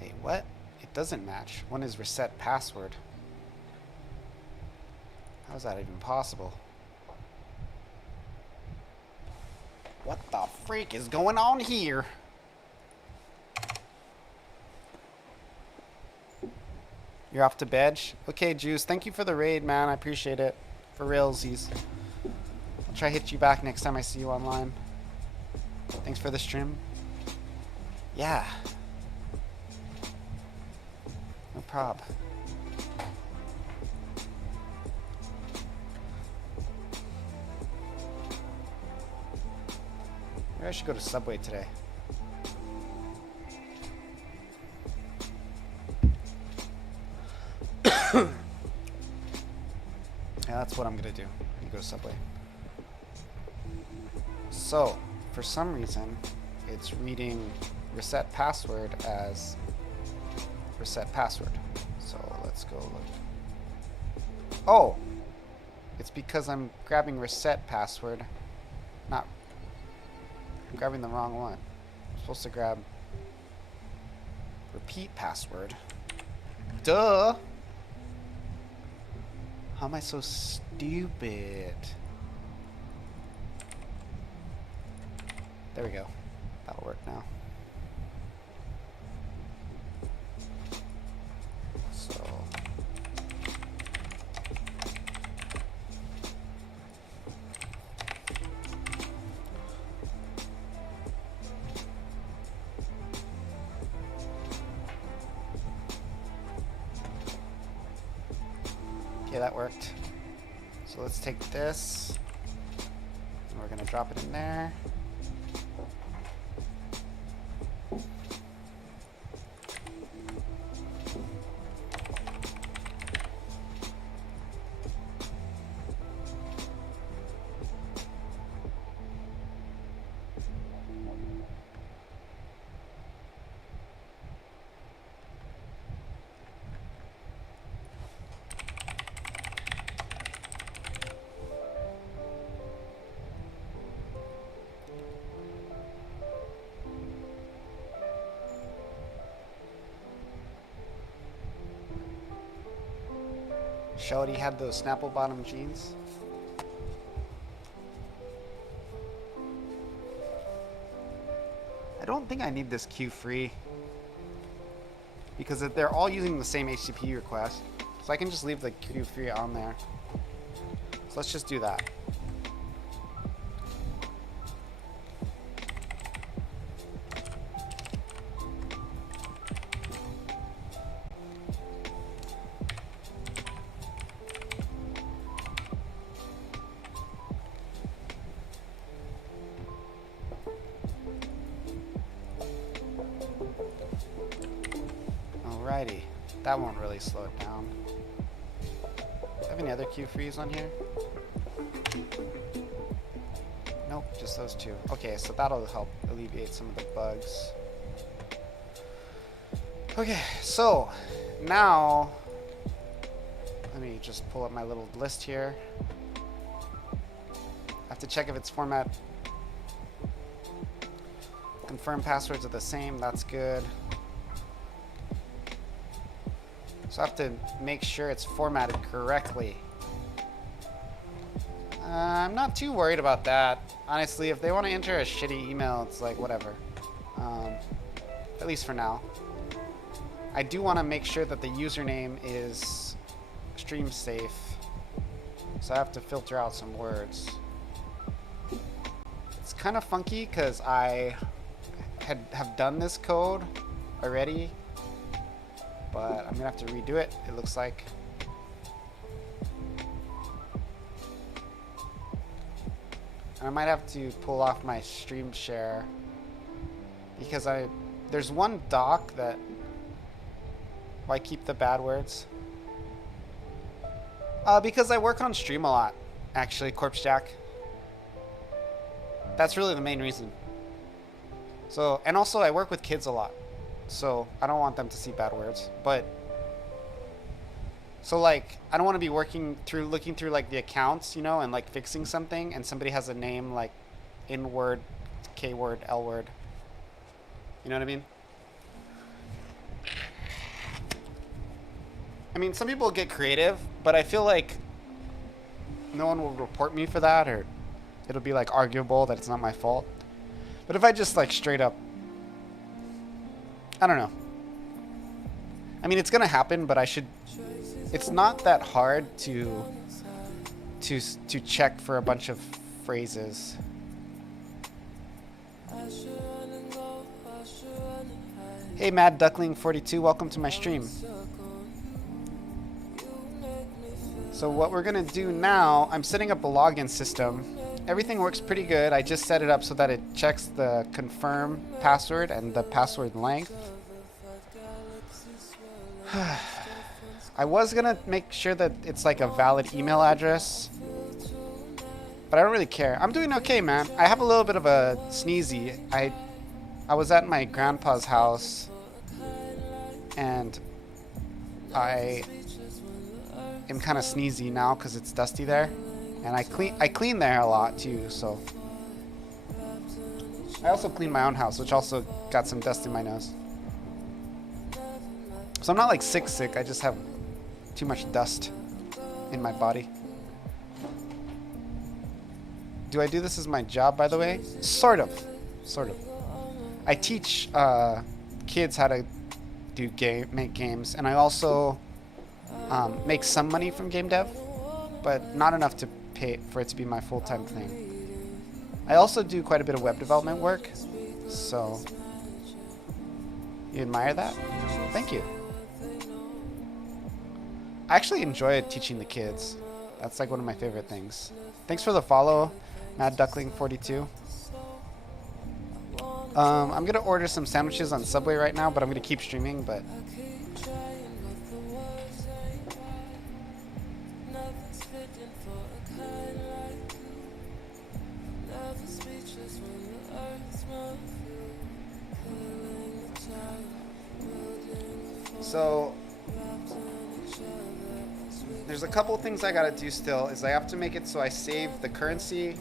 Wait, what? It doesn't match. One is reset password. How is that even possible? What the freak is going on here? You're off to bed? Okay, Juice. Thank you for the raid, man. I appreciate it. For realsies. I'll try to hit you back next time I see you online. Thanks for the stream. Yeah. No prob. Maybe I should go to Subway today. Yeah, that's what I'm gonna do. I'm gonna go to Subway. So, for some reason, it's reading reset password as reset password. So let's go look. Oh! It's because I'm grabbing reset password. I'm grabbing the wrong one. I'm supposed to grab repeat password. Duh! How am I so stupid? There we go. That'll work now. So okay, that worked. So let's take this and we're gonna drop it in there. Shawty had those Snapple bottom jeans. I don't think I need this queue free because they're all using the same HTTP request, so I can just leave the queue free on there. So let's just do that. Alrighty, that won't really slow it down. Do I have any other queue frees on here? Nope, just those two. Okay, so that'll help alleviate some of the bugs. Okay, so now let me just pull up my little list here. I have to check if it's format. Confirm passwords are the same, that's good. So I have to make sure it's formatted correctly. I'm not too worried about that. Honestly, if they want to enter a shitty email, it's like whatever. At least for now. I do want to make sure that the username is stream safe. So I have to filter out some words. It's kind of funky because I have done this code already, but I'm gonna have to redo it, it looks like. And I might have to pull off my stream share because there's one doc that why keep the bad words? Because I work on stream a lot, actually, Corpse Jack. That's really the main reason. So, and also I work with kids a lot, so I don't want them to see bad words. But so like I don't want to be looking through like the accounts, you know, and like fixing something, and somebody has a name like N word, K word, L word. You know what I mean? I mean, some people get creative, but I feel like no one will report me for that, or it'll be like arguable that it's not my fault. But if I just like straight up, I don't know. I mean, it's gonna happen, but I should. It's not that hard to check for a bunch of phrases. Hey, Mad Duckling 42, welcome to my stream. So what we're gonna do now, I'm setting up a login system. Everything works pretty good. I just set it up so that it checks the confirm password and the password length. I was gonna make sure that it's like a valid email address, but I don't really care. I'm doing okay, man. I have a little bit of a sneezy. I was at my grandpa's house and I am kind of sneezy now because it's dusty there. And I clean there a lot too, so. I also clean my own house, which also got some dust in my nose. So I'm not like sick, I just have too much dust in my body. Do I do this as my job, by the way? Sort of. I teach kids how to make games, and I also make some money from game dev, but not enough to pay for it to be my full-time thing. I also do quite a bit of web development work, so you admire that? Thank you. I actually enjoy teaching the kids. That's like one of my favorite things. Thanks for the follow, Mad Duckling 42. I'm gonna order some sandwiches on Subway right now, but I'm gonna keep streaming, but so there's a couple things I gotta do still. Is I have to make it so I save the currency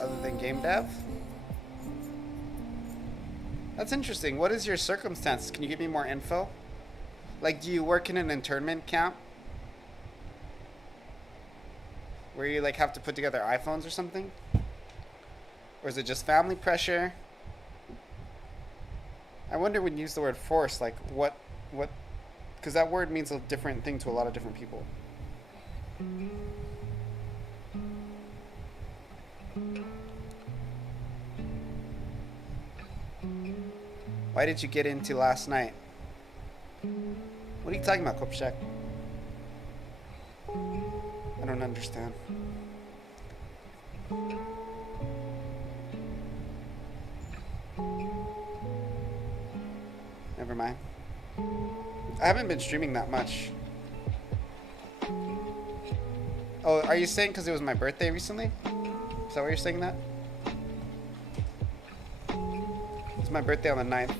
other than game dev. That's interesting. What is your circumstance? Can you give me more info? Like, do you work in an internment camp where you like have to put together iPhones or something? Or is it just family pressure? I wonder when you use the word force, like what, because that word means a different thing to a lot of different people. Why did you get into last night? What are you talking about, Kopshak? I don't understand. Never mind. I haven't been streaming that much. Oh, are you saying because it was my birthday recently? Is that why you're saying that? It's my birthday on the 9th.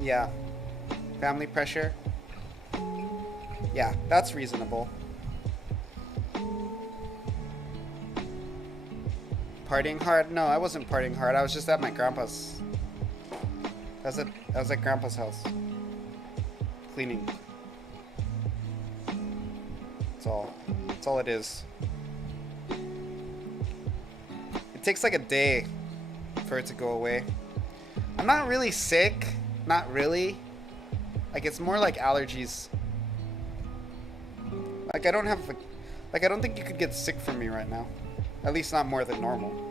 Yeah. Family pressure. Yeah, that's reasonable. Partying hard? No, I wasn't partying hard. I was just at my grandpa's. I was at grandpa's house. Cleaning. That's all. That's all it is. It takes like a day for it to go away. I'm not really sick. Not really. Like, it's more like allergies. Like, I don't have, like, I don't think you could get sick from me right now. At least not more than normal.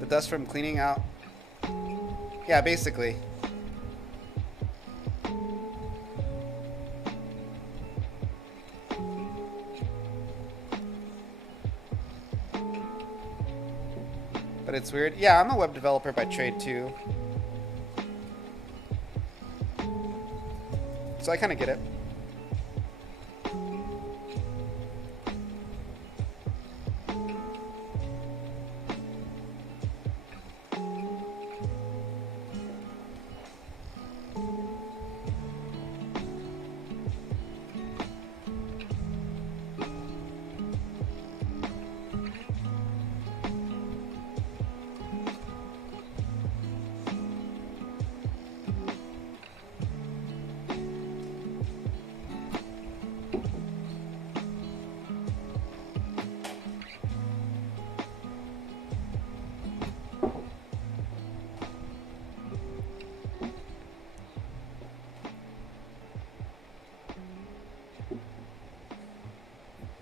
The dust from cleaning out. Yeah, basically. But it's weird. Yeah, I'm a web developer by trade too. So I kind of get it.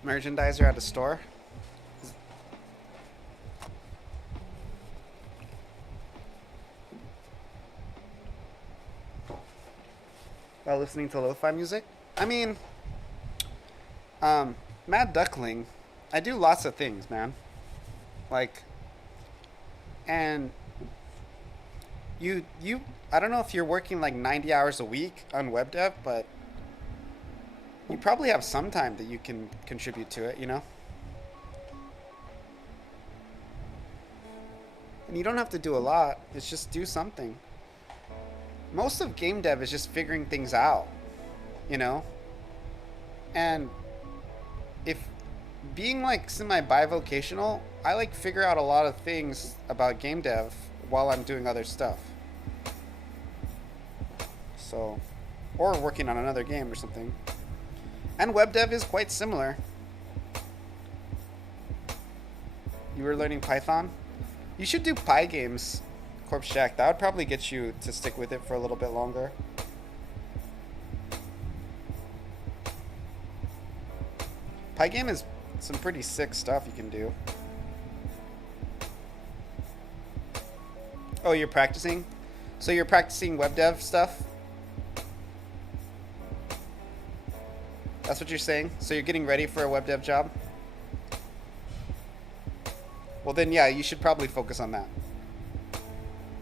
Merchandiser at a store. While listening to lo-fi music? I mean, Mad Duckling, I do lots of things, man. Like, and I don't know if you're working like 90 hours a week on web dev, but you probably have some time that you can contribute to it, you know? And you don't have to do a lot. It's just do something. Most of game dev is just figuring things out, you know? And if being like semi-bivocational, I like figure out a lot of things about game dev while I'm doing other stuff. So, or working on another game or something. And web dev is quite similar. You were learning Python? You should do Pygames, Corpse Jack. That would probably get you to stick with it for a little bit longer. Pygame is some pretty sick stuff you can do. Oh, you're practicing? So you're practicing web dev stuff? That's what you're saying? So you're getting ready for a web dev job? Well then, yeah, you should probably focus on that.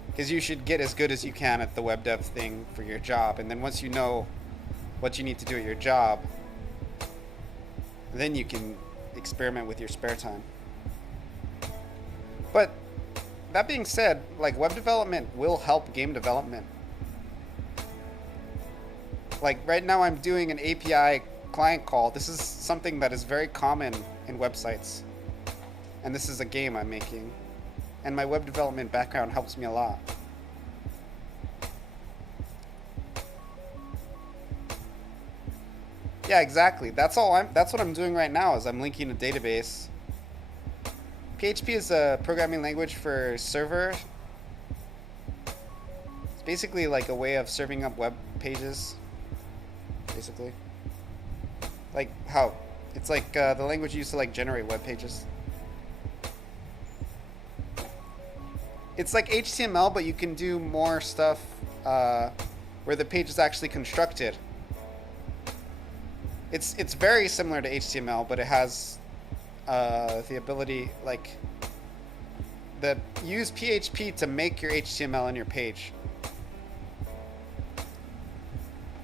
Because you should get as good as you can at the web dev thing for your job. And then once you know what you need to do at your job, then you can experiment with your spare time. But that being said, like, web development will help game development. Like right now I'm doing an API client call. This is something that is very common in websites. And this is a game I'm making. And my web development background helps me a lot. Yeah, exactly. That's what I'm doing right now is I'm linking a database. PHP is a programming language for server. It's basically like a way of serving up web pages. Basically. Like how? It's like the language used to like generate web pages. It's like HTML, but you can do more stuff where the page is actually constructed. It's very similar to HTML, but it has the ability, like, use PHP to make your HTML on your page.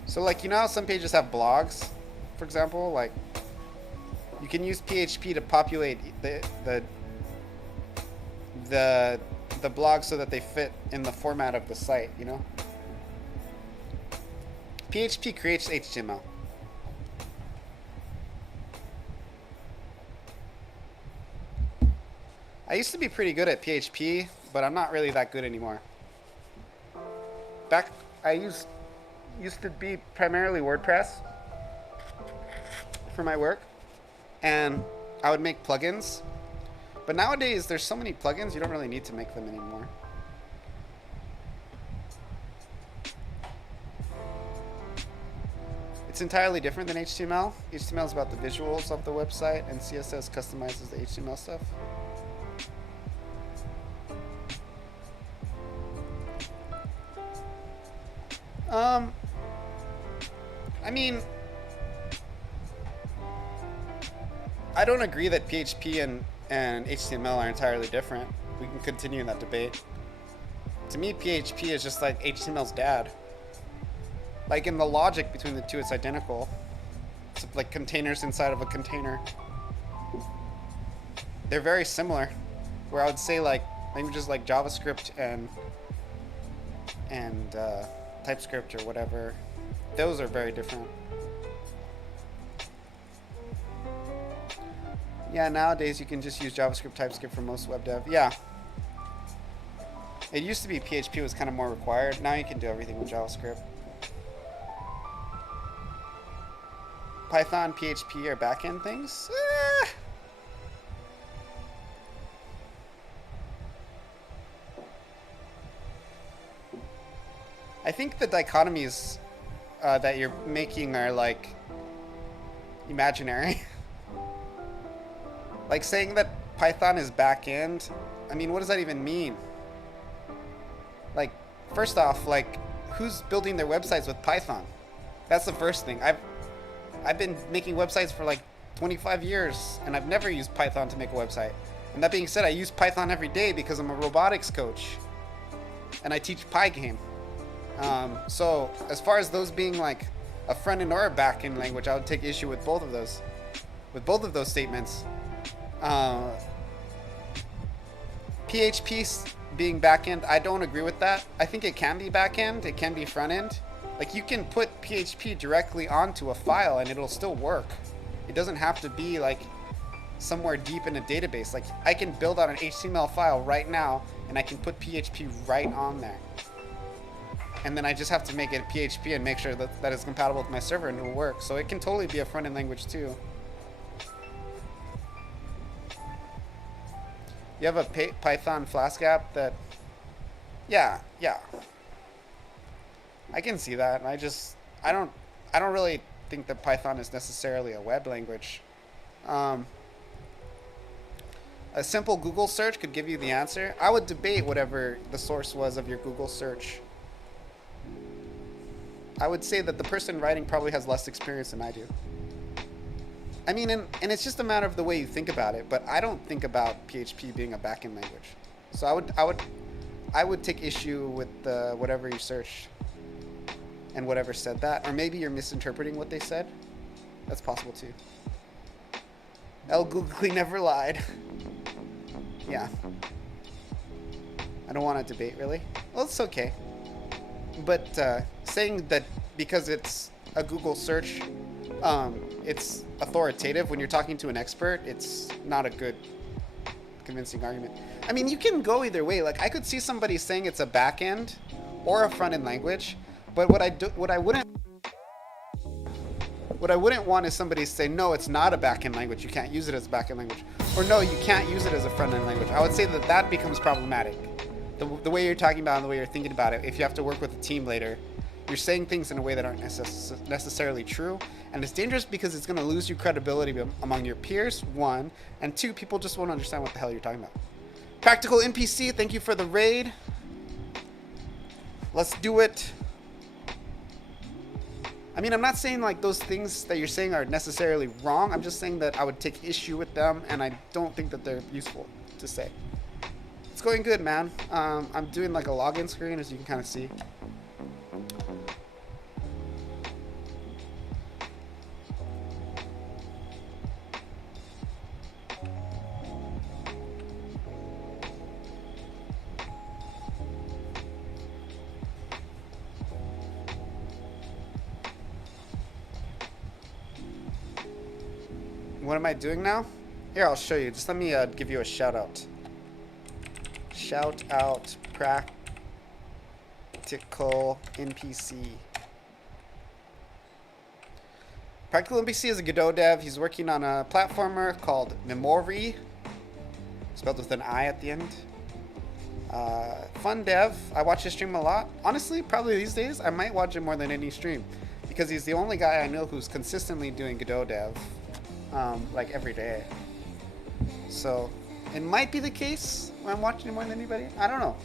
So, like, you know how some pages have blogs, for example? Like, you can use PHP to populate the blogs so that they fit in the format of the site, you know? PHP creates HTML. I used to be pretty good at PHP, but I'm not really that good anymore. I used to be primarily WordPress for my work, and I would make plugins. But nowadays, there's so many plugins, you don't really need to make them anymore. It's entirely different than HTML. HTML is about the visuals of the website, and CSS customizes the HTML stuff. I mean, I don't agree that PHP and HTML are entirely different. We can continue in that debate. To me, PHP is just like HTML's dad. Like, in the logic between the two, it's identical. It's like containers inside of a container. They're very similar. Where I would say, like, languages like JavaScript and TypeScript or whatever, those are very different. Yeah, nowadays you can just use JavaScript, TypeScript for most web dev. Yeah. It used to be PHP was kind of more required. Now you can do everything with JavaScript. Python, PHP are backend things? I think the dichotomies that you're making are, like, imaginary. Like, saying that Python is backend, I mean, what does that even mean? Like, first off, like, who's building their websites with Python? That's the first thing. I've been making websites for like 25 years, and I've never used Python to make a website. And that being said, I use Python every day because I'm a robotics coach, and I teach Pygame. So as far as those being like a front end or a back end language, I would take issue with both of those statements. PHP being back end, I don't agree with that. I think it can be back end, it can be front end. Like, you can put PHP directly onto a file and it'll still work. It doesn't have to be like somewhere deep in a database. Like, I can build out an HTML file right now and I can put PHP right on there. And then I just have to make it PHP and make sure that it's compatible with my server and it'll work. So it can totally be a front-end language too. You have a Python Flask app that, yeah. I can see that. And I don't really think that Python is necessarily a web language. A simple Google search could give you the answer. I would debate whatever the source was of your Google search. I would say that the person writing probably has less experience than I do. I mean, and it's just a matter of the way you think about it, but I don't think about PHP being a backend language. So I would take issue with whatever you searched and whatever said that, or maybe you're misinterpreting what they said. That's possible too. El Googly never lied. Yeah. I don't want to debate, really. Well, it's okay. But saying that because it's a Google search, it's authoritative when you're talking to an expert, it's not a good convincing argument. I mean, you can go either way. Like, I could see somebody saying it's a back-end or a front-end language, but what I wouldn't want is somebody to say, no, it's not a back-end language, you can't use it as a back-end language, or no, you can't use it as a front-end language. I would say that becomes problematic. The way you're talking about it and the way you're thinking about it, if you have to work with a team later, you're saying things in a way that aren't necessarily true, and it's dangerous because it's going to lose you credibility among your peers, one, and two, people just won't understand what the hell you're talking about. Practical NPC, thank you for the raid. Let's do it. I mean, I'm not saying like those things that you're saying are necessarily wrong. I'm just saying that I would take issue with them, and I don't think that they're useful to say. It's going good, man. I'm doing like a login screen, as you can kind of see. What am I doing now? Here, I'll show you. Just let me give you a shout out. Shout out Practical NPC. Practical NPC is a Godot dev. He's working on a platformer called Memory, spelled with an I at the end. Fun dev. I watch his stream a lot. Honestly, probably these days, I might watch him more than any stream, because he's the only guy I know who's consistently doing Godot dev. Like every day. So it might be the case when I'm watching him more than anybody. I don't know.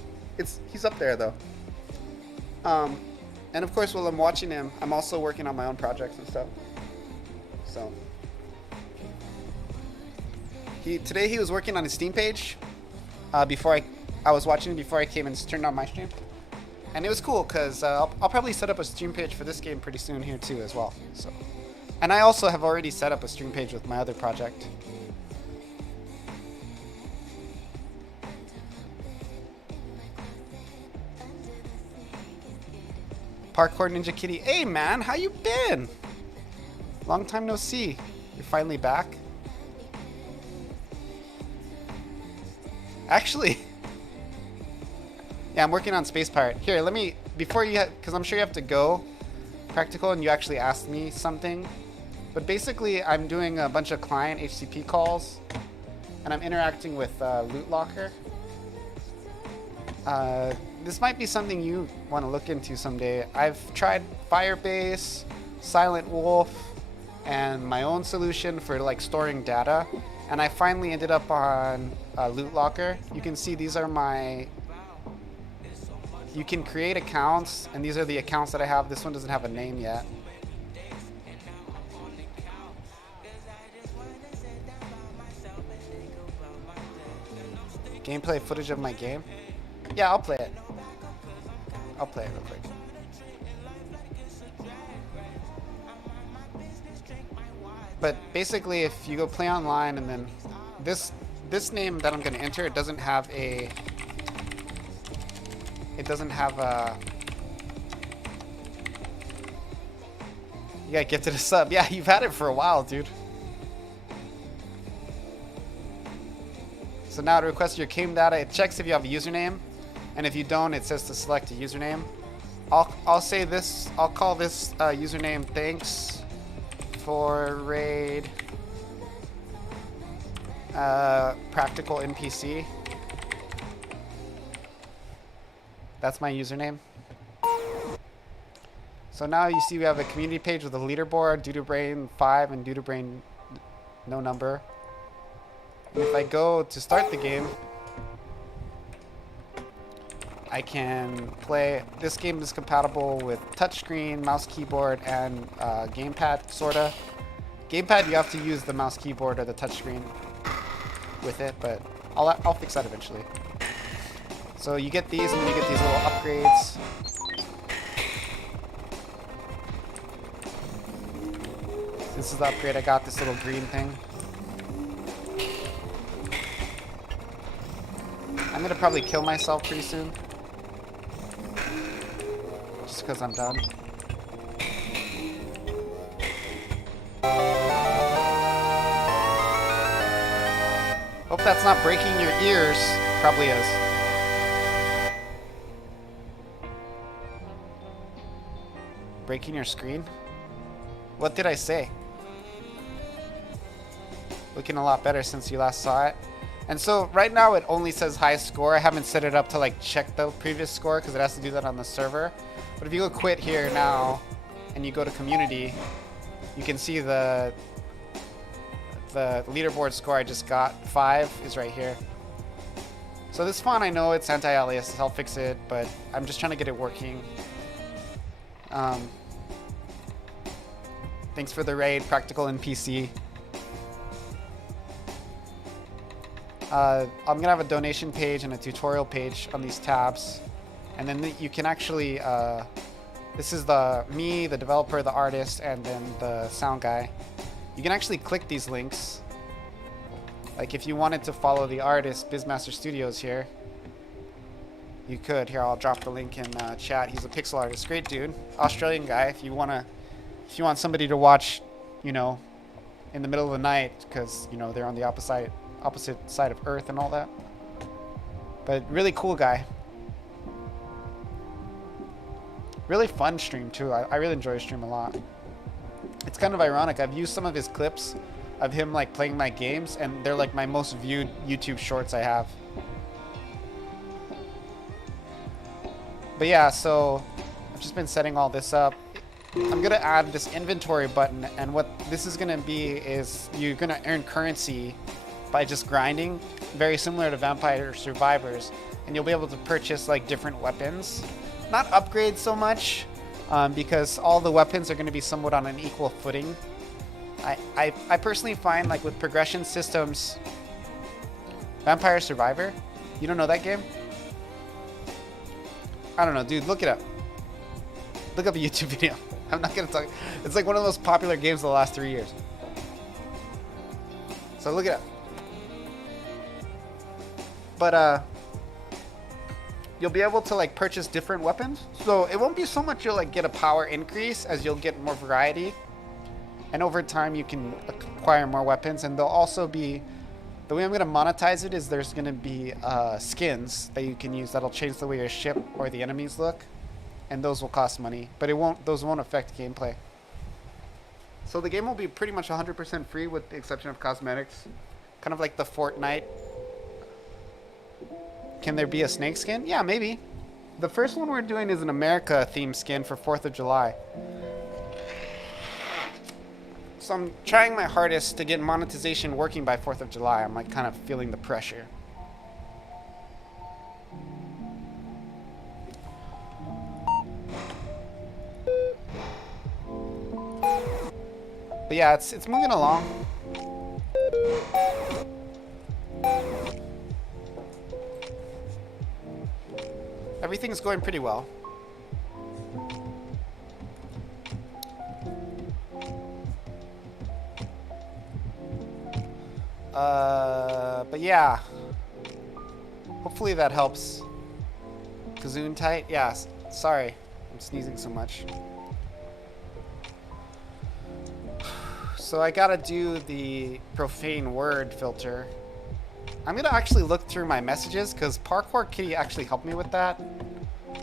He's up there though. And of course, while I'm watching him, I'm also working on my own projects and stuff. So today he was working on his Steam page. Before I was watching before I came and turned on my stream, and it was cool because I'll probably set up a stream page for this game pretty soon here too as well. So. And I also have already set up a stream page with my other project. Parkour Ninja Kitty. Hey man, how you been? Long time no see. You're finally back? Actually, yeah, I'm working on spacepirate. Here, let me, before you, because I'm sure you have to go, Practical, and you actually asked me something. But basically, I'm doing a bunch of client HTTP calls, and I'm interacting with Loot Locker. This might be something you want to look into someday. I've tried Firebase, Silent Wolf, and my own solution for like storing data, and I finally ended up on Loot Locker. You can see these are my. You can create accounts, and these are the accounts that I have. This one doesn't have a name yet. Gameplay footage of my game? Yeah, I'll play it. I'll play it real quick. But basically, if you go play online, and then this name that I'm going to enter, it doesn't have a. It doesn't have a. You got gifted a sub. Yeah, you've had it for a while, dude. So now it requests your game data. It checks if you have a username, and if you don't, it says to select a username. I'll say this. I'll call this username thanks for raid practical NPC. That's my username. So now you see we have a community page with a leaderboard, Dudebrain 5 and Dudebrain no number. And if I go to start the game, I can play. This game is compatible with touchscreen, mouse, keyboard, and gamepad, sorta. Gamepad, you have to use the mouse, keyboard, or the touchscreen with it, but I'll fix that eventually. So you get these, and you get these little upgrades. This is the upgrade I got, this little green thing. I'm gonna probably kill myself pretty soon. Just because I'm done. Hope that's not breaking your ears. Probably is. Breaking your screen? What did I say? Looking a lot better since you last saw it. And so right now it only says high score. I haven't set it up to like check the previous score because it has to do that on the server. But if you go quit here now and you go to community, you can see the leaderboard score I just got. 5 is right here. So this font, I know it's anti-alias. I'll fix it, but I'm just trying to get it working. Thanks for the raid, Practical NPC. I'm gonna have a donation page and a tutorial page on these tabs, and then you can actually. This is me, the developer, the artist, and then the sound guy. You can actually click these links. Like if you wanted to follow the artist, Bizmaster Studios here, you could. Here, I'll drop the link in chat. He's a pixel artist, great dude, Australian guy. If you want somebody to watch, you know, in the middle of the night, because you know they're on the opposite side of Earth and all that. But really cool guy. Really fun stream too. I really enjoy his stream a lot. It's kind of ironic. I've used some of his clips of him like playing my games, and they're like my most viewed YouTube shorts I have. But yeah, so I've just been setting all this up. I'm gonna add this inventory button, and what this is gonna be is you're gonna earn currency by just grinding, very similar to Vampire Survivors, and you'll be able to purchase like different weapons. Not upgrade so much, because all the weapons are going to be somewhat on an equal footing. I personally find, like, with progression systems, Vampire Survivor, you don't know that game? I don't know, dude, look it up. Look up a YouTube video. I'm not going to talk. It's like one of the most popular games of the last 3 years. So look it up. But, you'll be able to like purchase different weapons. So it won't be so much you'll like get a power increase as you'll get more variety. And over time you can acquire more weapons, and they'll also be, the way I'm going to monetize it is there's going to be skins that you can use that'll change the way your ship or the enemies look. And those will cost money, but those won't affect gameplay. So the game will be pretty much 100% free with the exception of cosmetics. Kind of like the Fortnite. Can there be a snake skin? Yeah, maybe. The first one we're doing is an America themed skin for 4th of July. So I'm trying my hardest to get monetization working by 4th of July. I'm like kind of feeling the pressure. But yeah, it's moving along. Everything's going pretty well. But yeah. Hopefully that helps. Kazoon tight? Yeah, sorry. I'm sneezing so much. So I gotta do the profane word filter. I'm gonna actually look through my messages because Parkour Kitty actually helped me with that.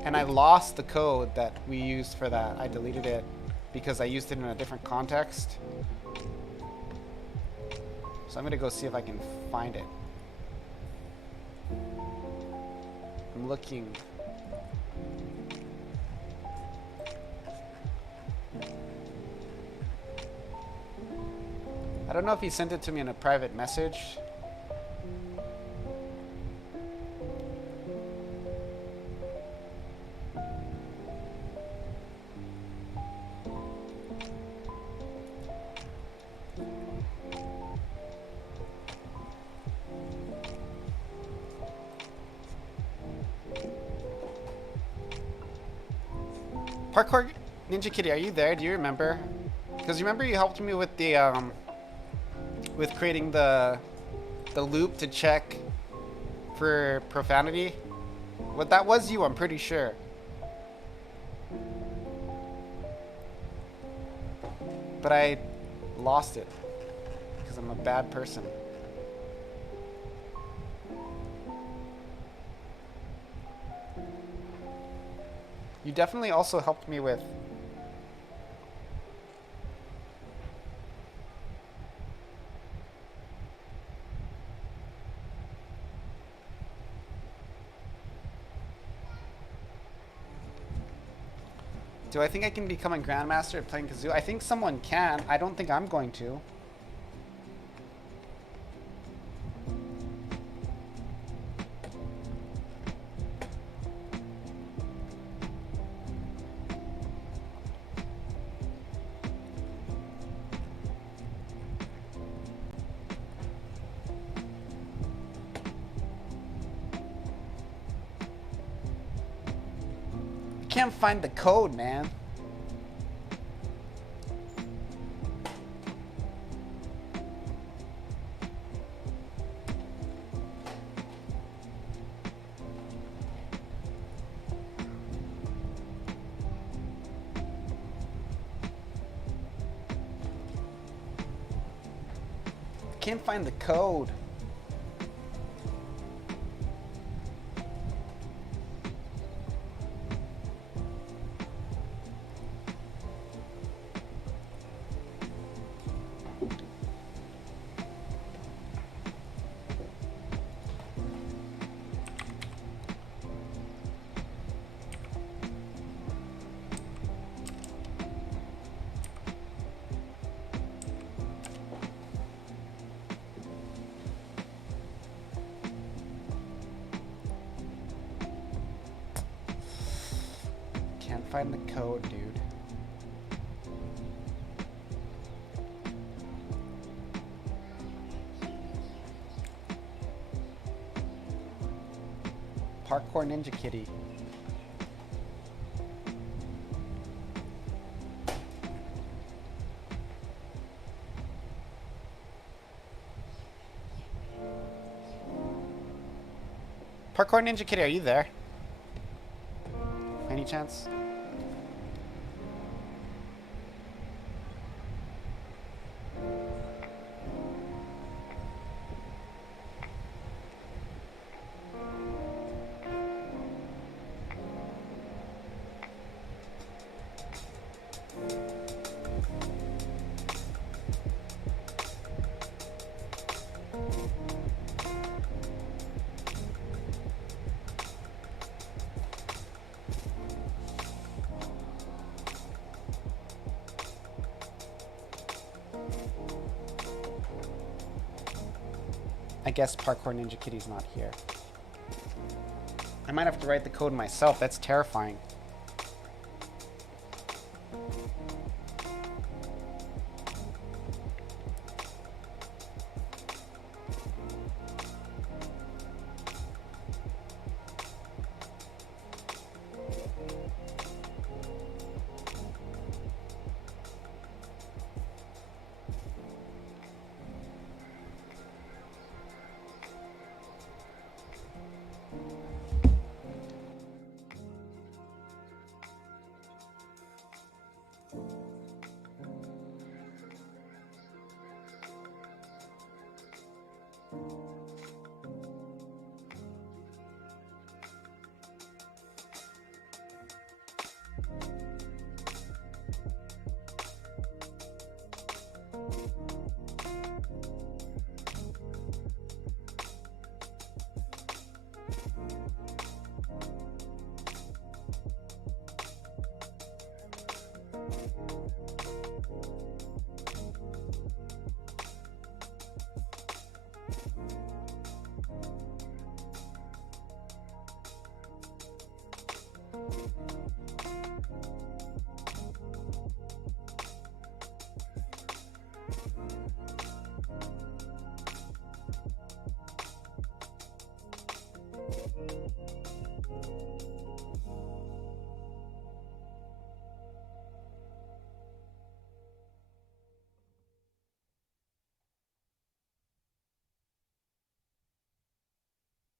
And I lost the code that we used for that. I deleted it because I used it in a different context. So I'm gonna go see if I can find it. I'm looking. I don't know if he sent it to me in a private message. Parkour Ninja Kitty, are you there? Do you remember? Because remember you helped me with the with creating the loop to check for profanity. What that was you, I'm pretty sure. But I lost it because I'm a bad person. You definitely also helped me with do I think I can become a grandmaster at playing kazoo? I think someone can. I don't think I'm going to. can't find the code, man. Can't find the code. Can't find the code, dude. Parkour Ninja Kitty. Parkour Ninja Kitty, are you there? Any chance? I guess Parkour Ninja Kitty's not here. I might have to write the code myself. That's terrifying.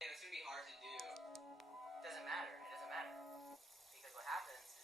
It's gonna be hard to do. Doesn't matter. It doesn't matter because what happens is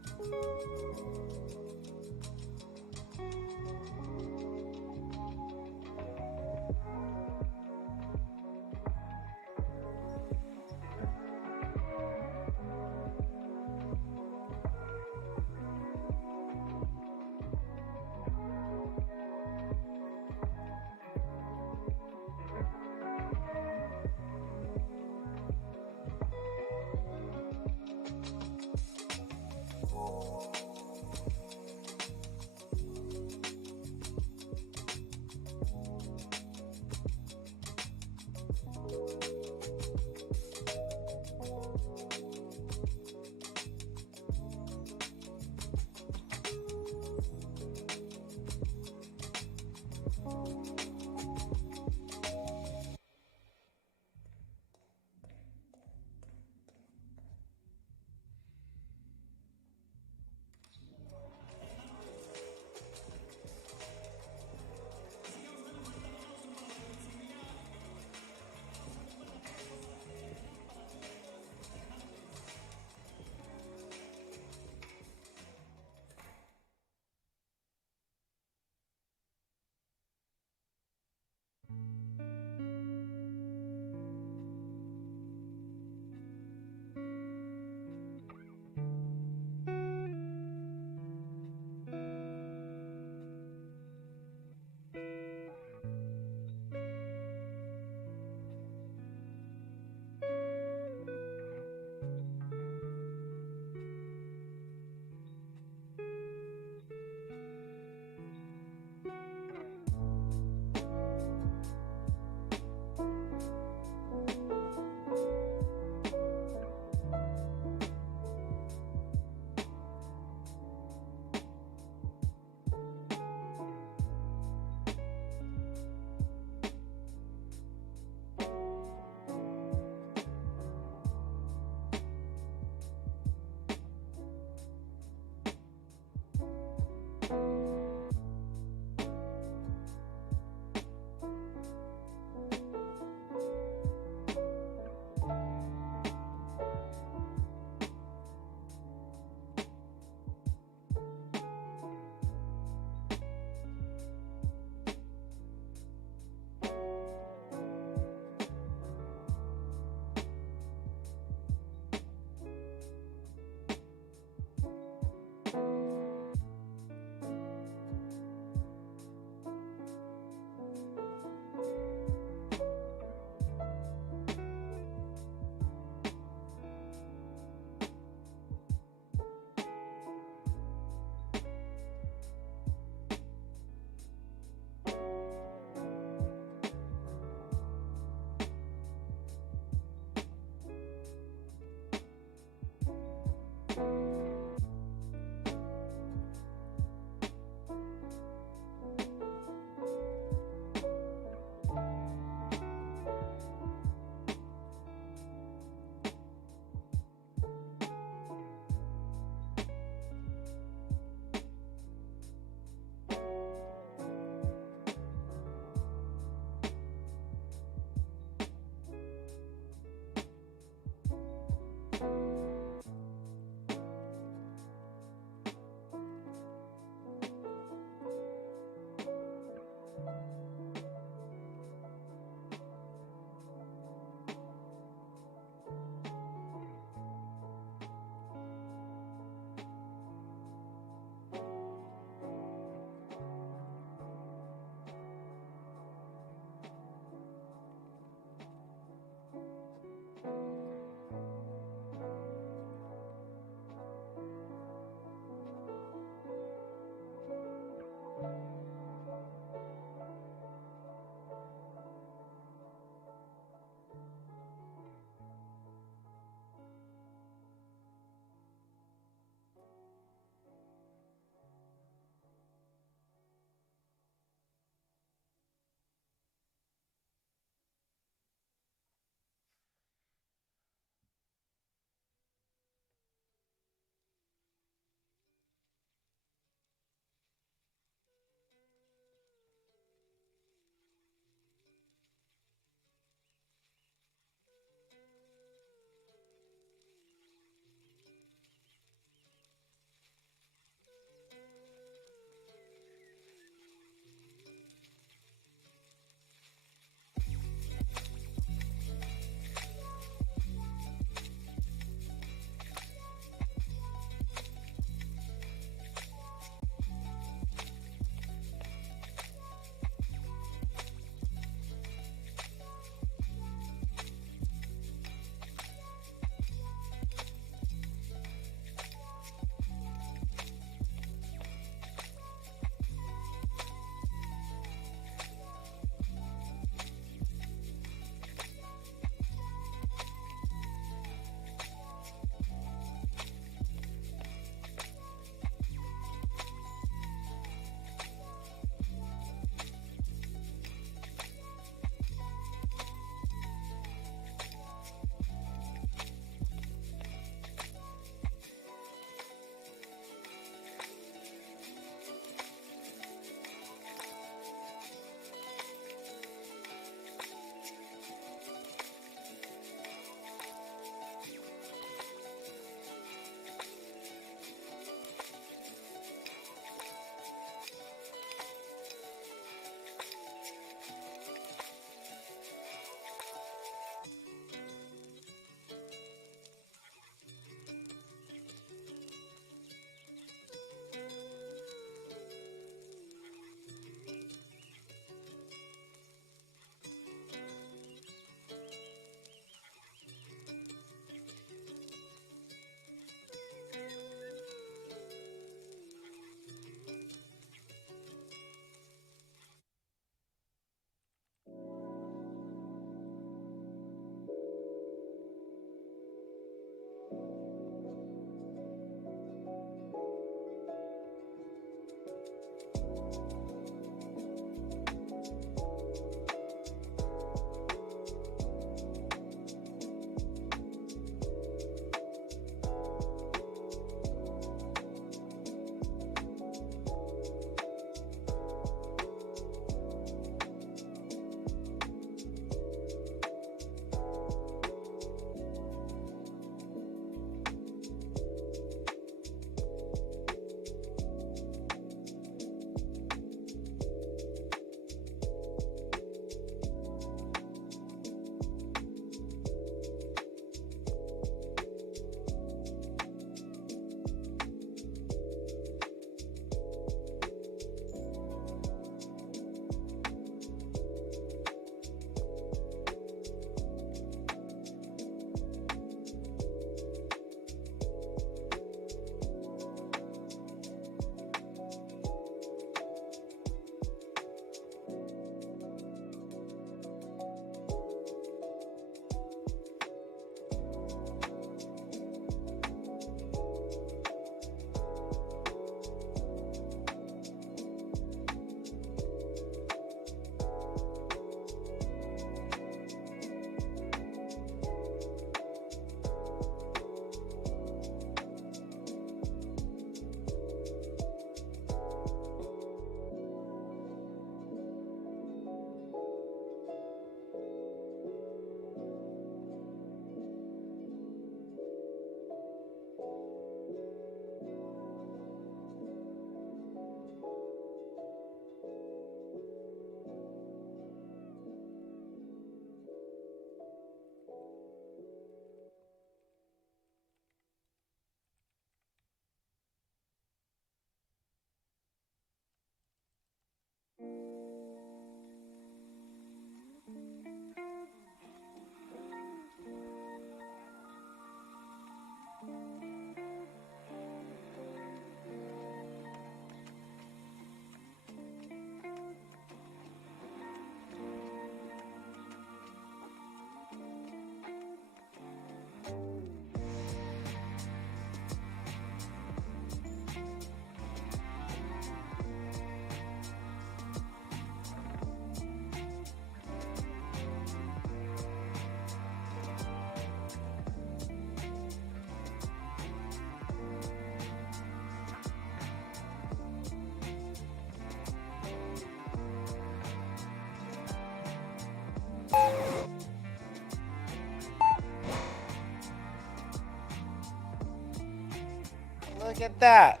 Look at that.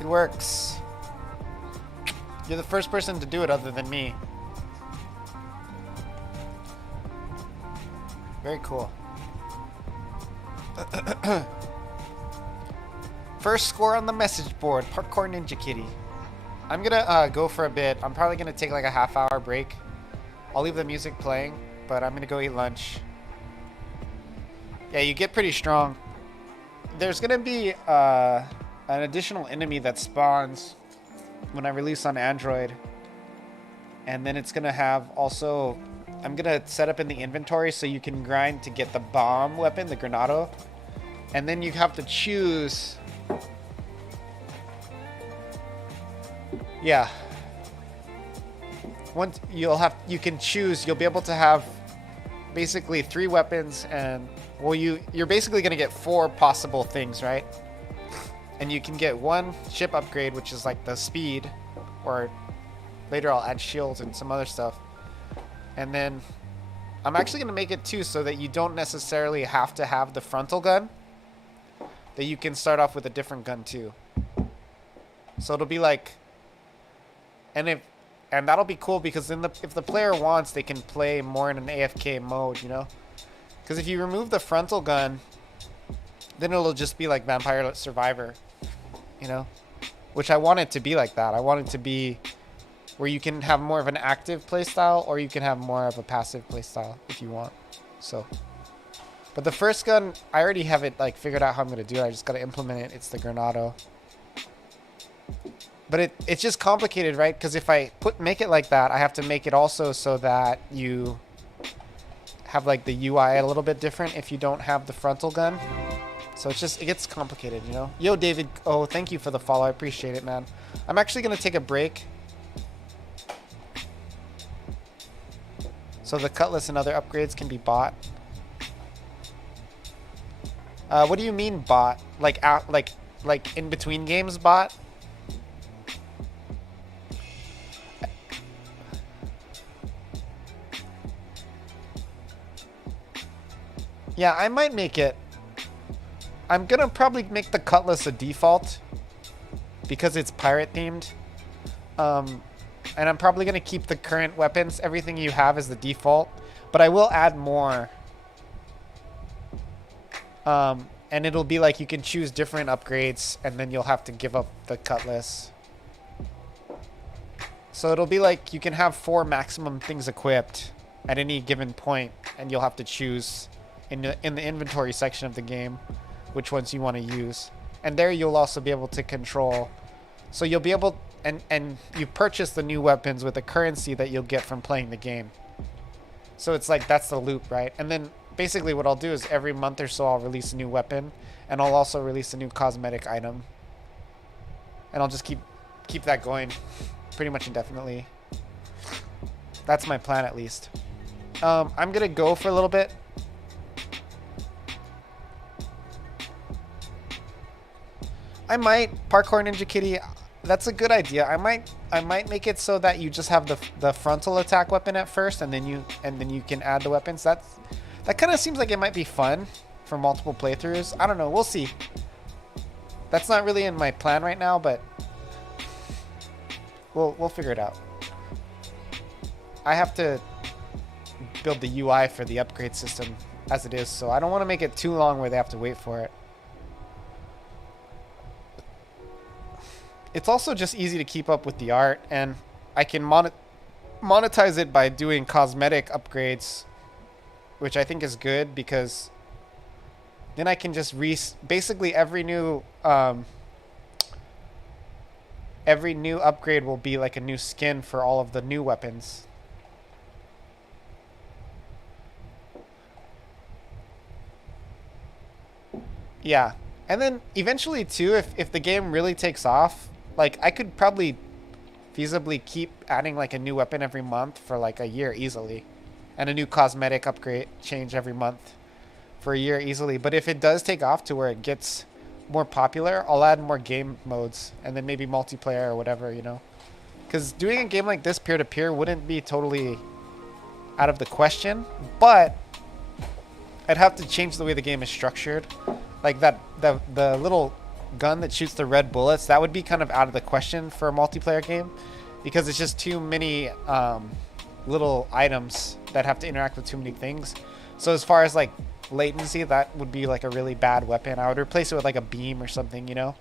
It works. You're the first person to do it other than me. Very cool. First score on the message board, Parkour Ninja Kitty. I'm gonna go for a bit. I'm probably gonna take like a half-hour break. I'll leave the music playing, but I'm gonna go eat lunch. Yeah, you get pretty strong. There's gonna be an additional enemy that spawns when I release on Android. And then it's gonna have also, I'm gonna set up in the inventory so you can grind to get the bomb weapon, the Granado. And then you have to choose. Yeah. Once you can choose, you'll be able to have basically 3 weapons, and well, you're basically gonna get 4 possible things, right? And you can get 1 ship upgrade, which is like the speed, or later I'll add shields and some other stuff. And then I'm actually gonna make it too so that you don't necessarily have to have the frontal gun, that you can start off with a different gun too. So it'll be like, and that'll be cool because if the player wants, they can play more in an AFK mode, you know? Because if you remove the frontal gun, then it'll just be like Vampire Survivor, you know? Which I want it to be like that. I want it to be where you can have more of an active playstyle, or you can have more of a passive playstyle if you want. So, but the first gun, I already have it like figured out how I'm gonna do it. I just gotta implement it. It's the Granado. But it's just complicated, right? Because if I make it like that, I have to make it also so that you have like the UI a little bit different if you don't have the frontal gun. So it gets complicated, you know? Yo, David. Oh, thank you for the follow. I appreciate it, man. I'm actually going to take a break. So the cutlass and other upgrades can be bought. What do you mean bought? Like in between games bought? Yeah, I might make it. I'm gonna probably make the cutlass a default because it's pirate themed. And I'm probably gonna keep the current weapons. Everything you have is the default, but I will add more. And it'll be like you can choose different upgrades, and then you'll have to give up the cutlass. So it'll be like you can have 4 maximum things equipped at any given point, and you'll have to choose in the inventory section of the game which ones you want to use. And there you'll also be able to control. So you'll be able, and you purchase the new weapons with the currency that you'll get from playing the game. So it's like that's the loop, right? And then basically what I'll do is every month or so I'll release a new weapon, and I'll also release a new cosmetic item. And I'll just keep that going pretty much indefinitely. That's my plan, at least. I'm gonna go for a little bit. I might Parkour Ninja Kitty. That's a good idea. I might make it so that you just have the frontal attack weapon at first, and then you can add the weapons. That kind of seems like it might be fun for multiple playthroughs. I don't know. We'll see. That's not really in my plan right now, but we'll figure it out. I have to build the UI for the upgrade system as it is, so I don't want to make it too long where they have to wait for it. It's also just easy to keep up with the art, and I can monetize it by doing cosmetic upgrades, which I think is good because then I can just basically every new upgrade will be like a new skin for all of the new weapons. Yeah, and then eventually too, if the game really takes off, like I could probably feasibly keep adding like a new weapon every month for like a year easily, and a new cosmetic upgrade change every month for a year easily. But if it does take off to where it gets more popular, I'll add more game modes and then maybe multiplayer or whatever, you know. Because doing a game like this peer-to-peer wouldn't be totally out of the question, but I'd have to change the way the game is structured. Like the little gun that shoots the red bullets, that would be kind of out of the question for a multiplayer game because it's just too many little items that have to interact with too many things. So as far as like latency, that would be like a really bad weapon. I would replace it with like a beam or something, you know?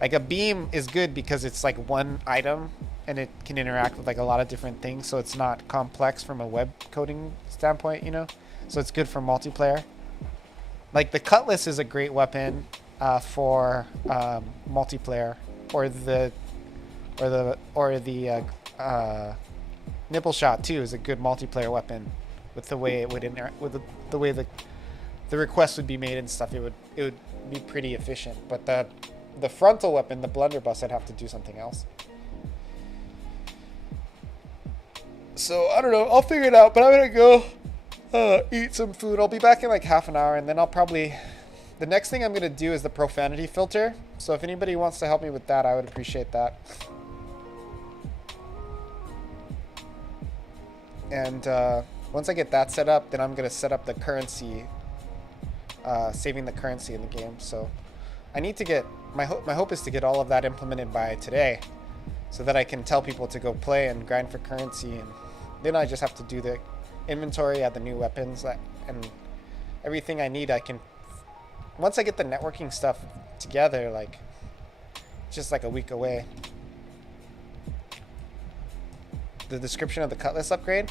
Like a beam is good because it's like one item and it can interact with like a lot of different things, so it's not complex from a web coding standpoint, you know? So it's good for multiplayer. Like the cutlass is a great weapon for multiplayer, or the nipple shot too is a good multiplayer weapon with the way it would interact with the way the request would be made and stuff. It would be pretty efficient. But the frontal weapon, the blunderbuss, I'd have to do something else. So I don't know. I'll figure it out. But I'm gonna go eat some food. I'll be back in like half an hour, and then I'll probably. The next thing I'm gonna do is the profanity filter. So if anybody wants to help me with that, I would appreciate that. And once I get that set up, then I'm gonna set up the currency, saving the currency in the game. So I need to get my hope is to get all of that implemented by today, so that I can tell people to go play and grind for currency, and then I just have to do the inventory, add the new weapons, and everything I need. I can once I get the networking stuff together, like just like a week away. The description of the cutlass upgrade?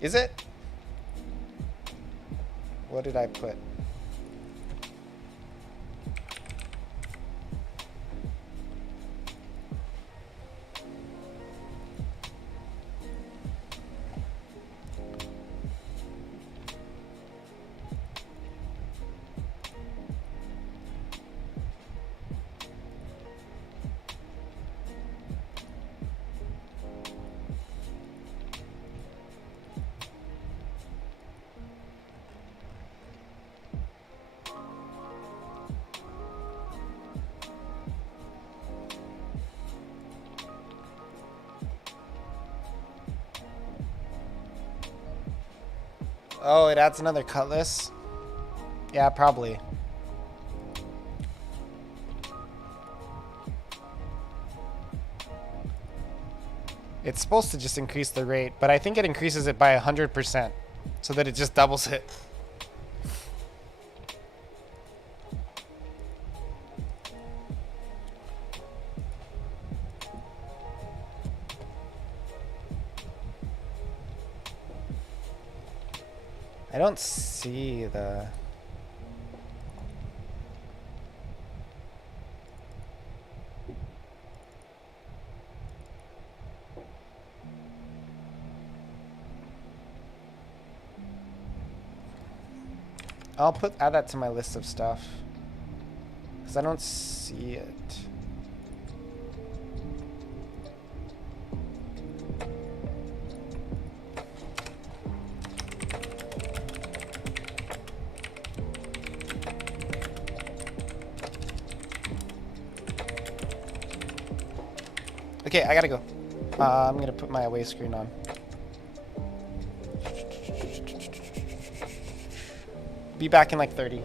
Is it? What did I put? Oh, it adds another cutlass? Yeah, probably. It's supposed to just increase the rate, but I think it increases it by 100%, so that it just doubles it. I don't see the... I'll add that to my list of stuff, because I don't see it. Okay, I gotta go. I'm gonna put my away screen on. Be back in like 30.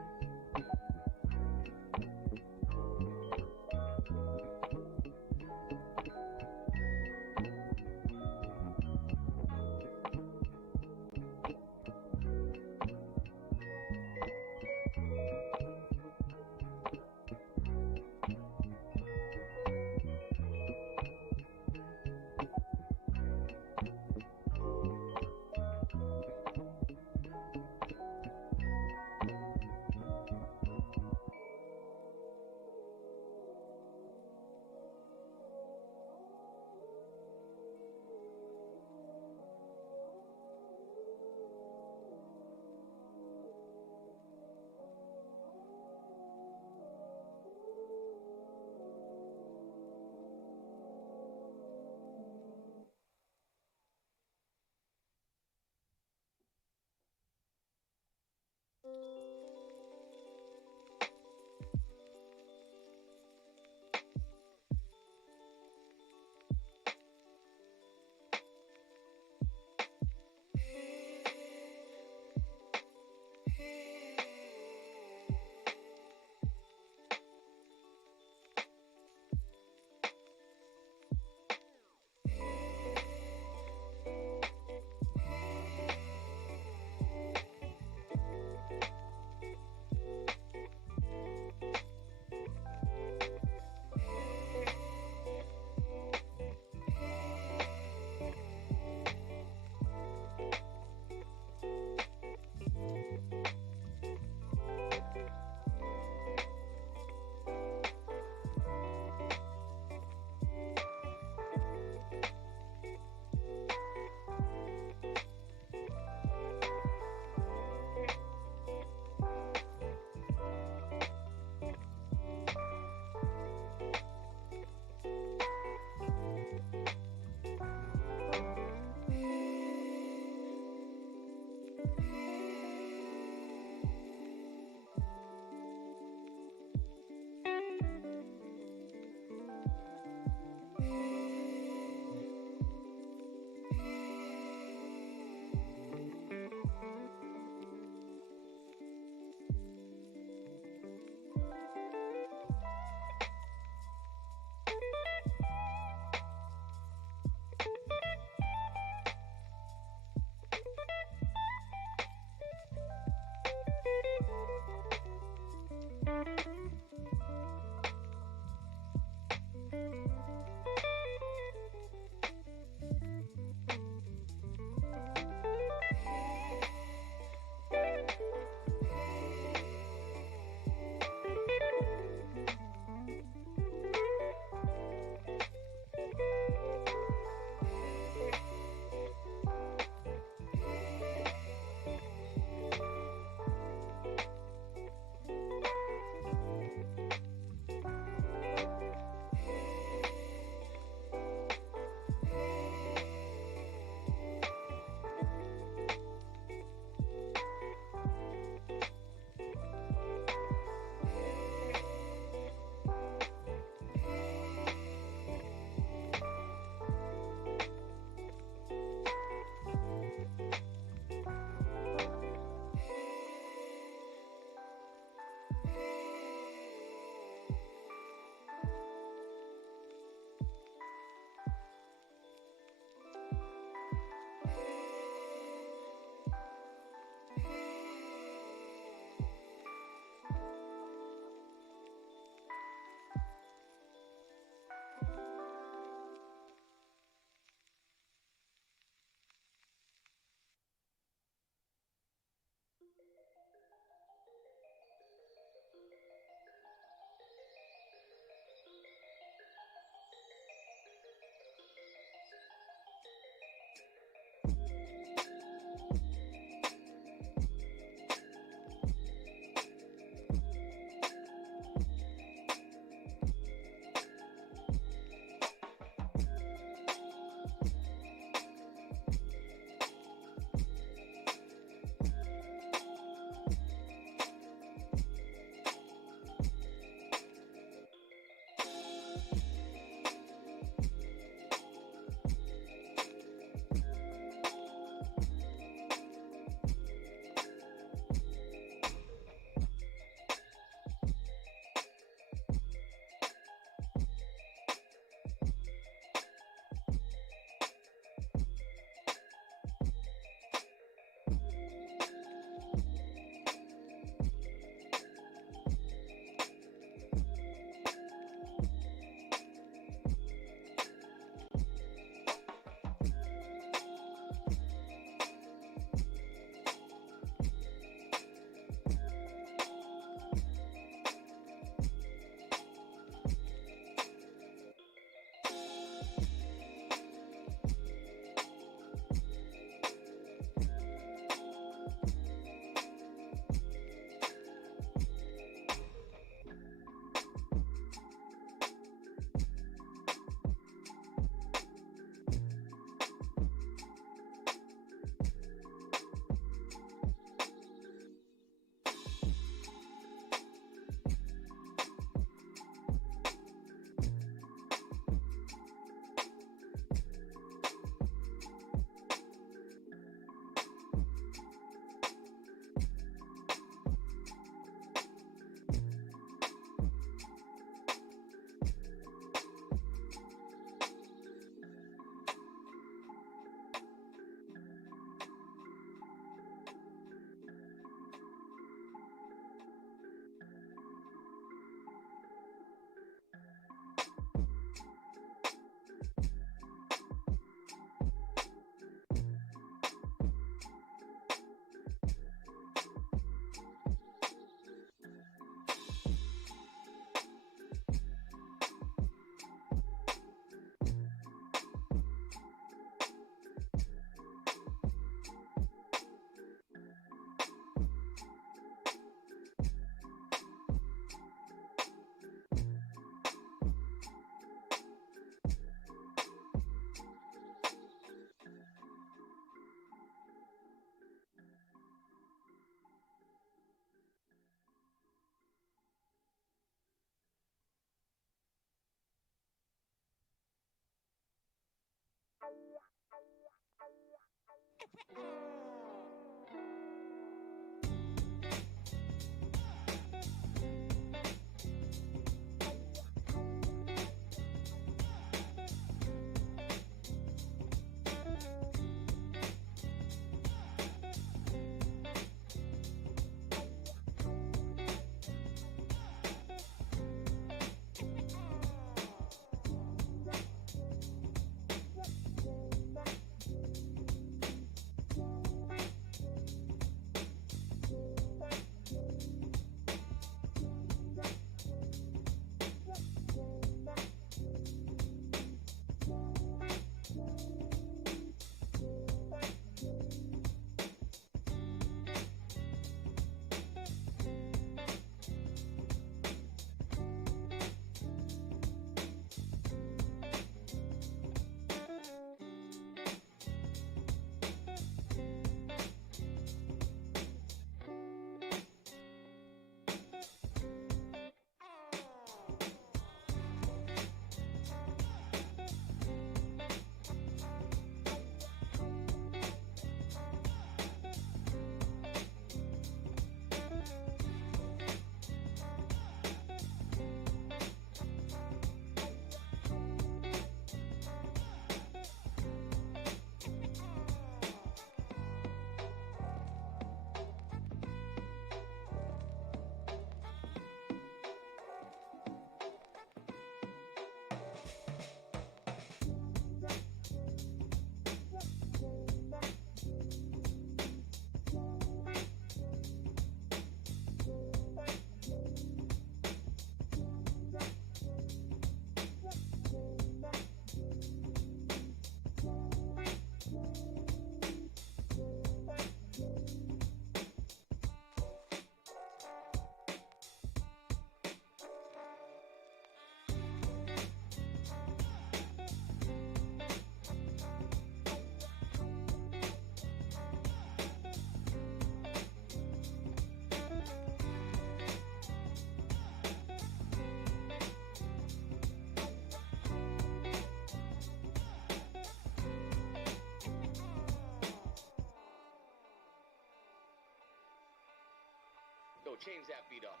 Yo, change that beat up.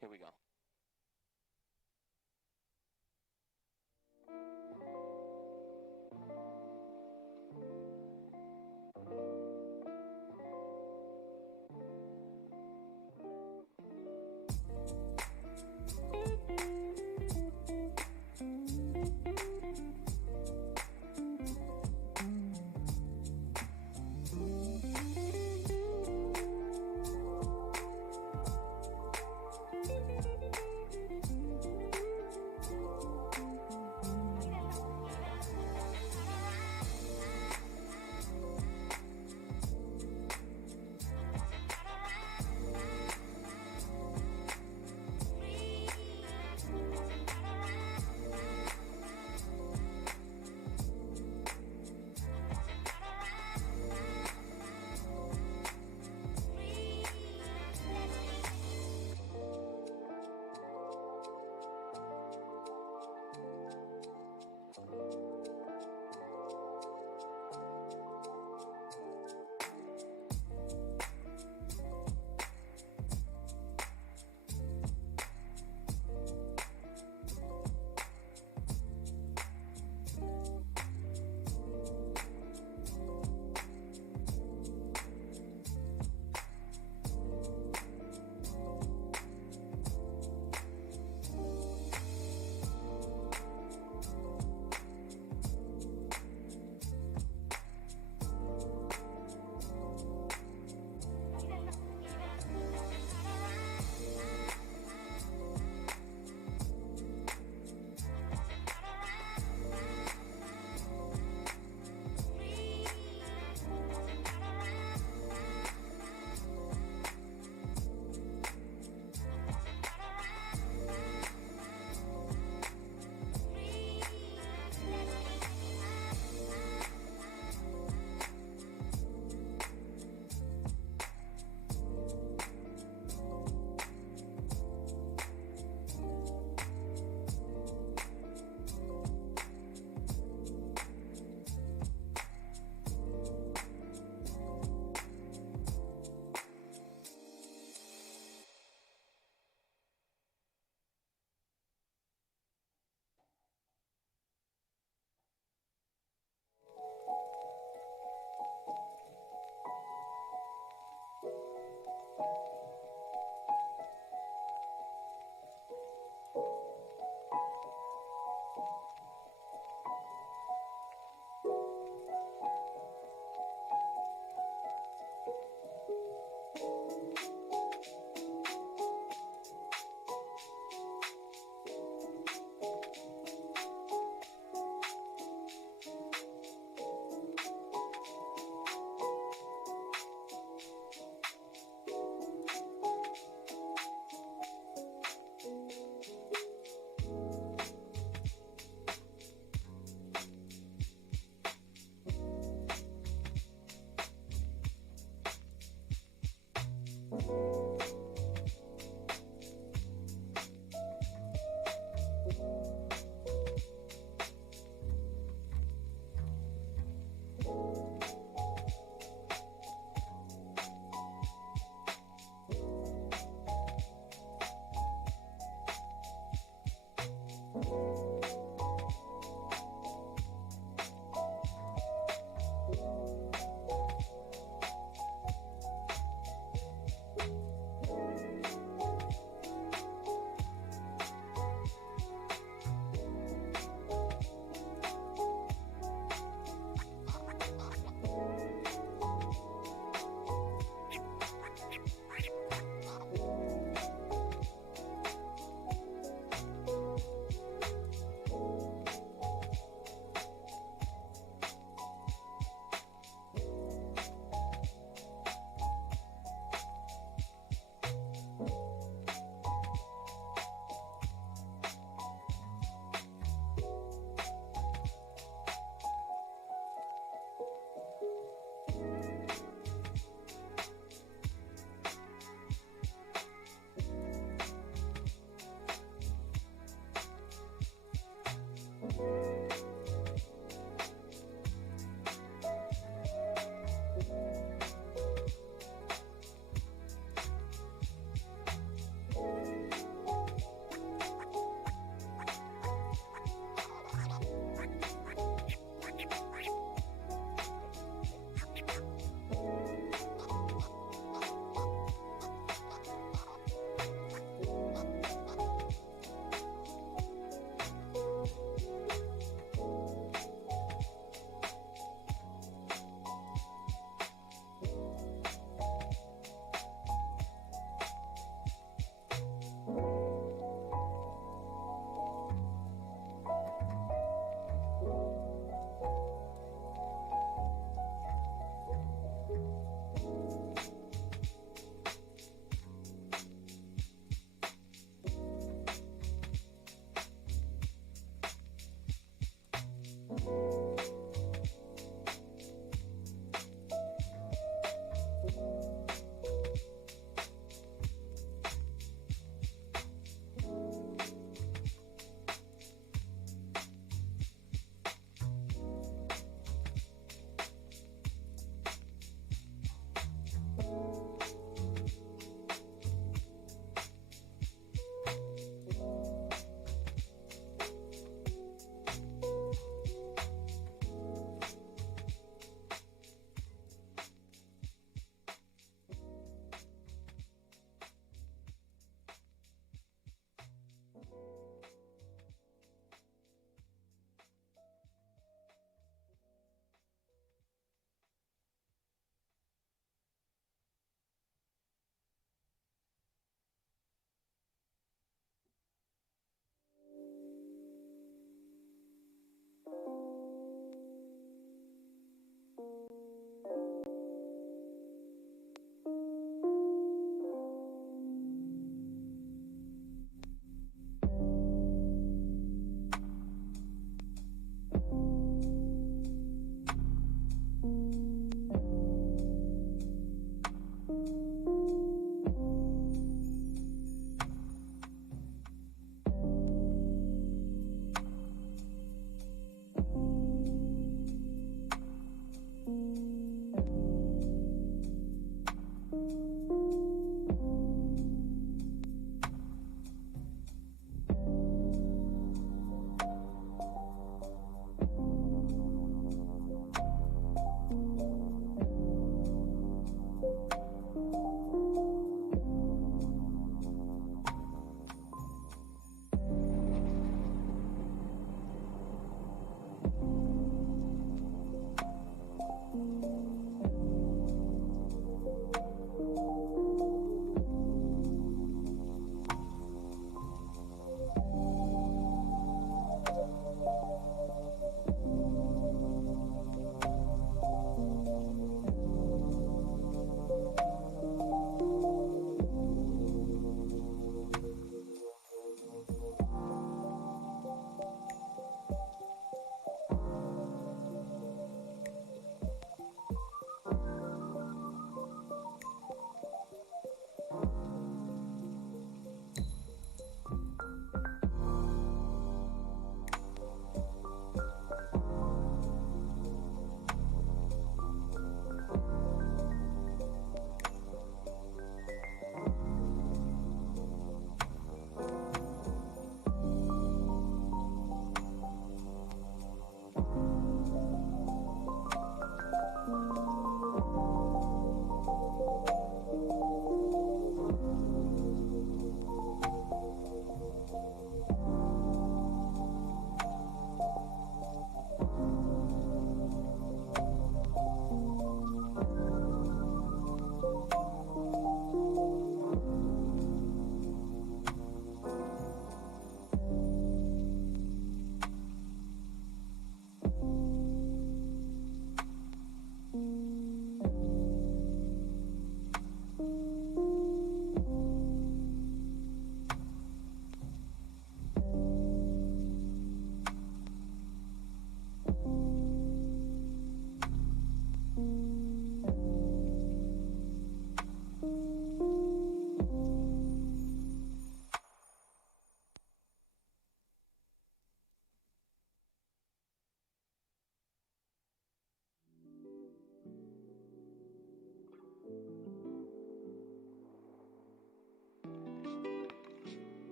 Here we go.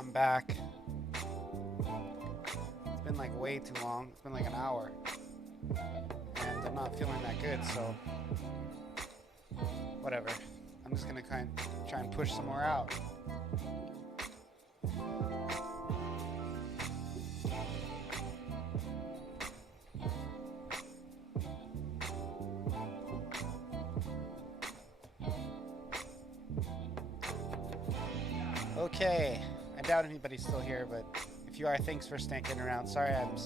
I'm back. It's been like way too long. It's been like an hour. And I'm not feeling that good, so whatever. I'm just gonna try and push some more out. Okay, I doubt anybody's still here, but if you are, thanks for sticking around. Sorry, I'm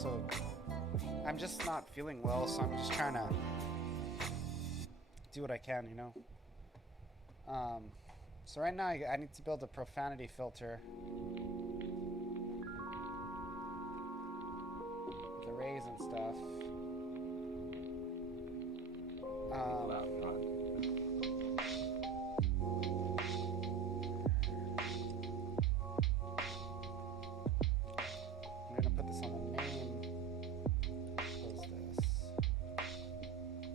just not feeling well, so I'm just trying to do what I can, you know. So right now I need to build a profanity filter. The rays and stuff. I'm gonna put this on the name. Close this. If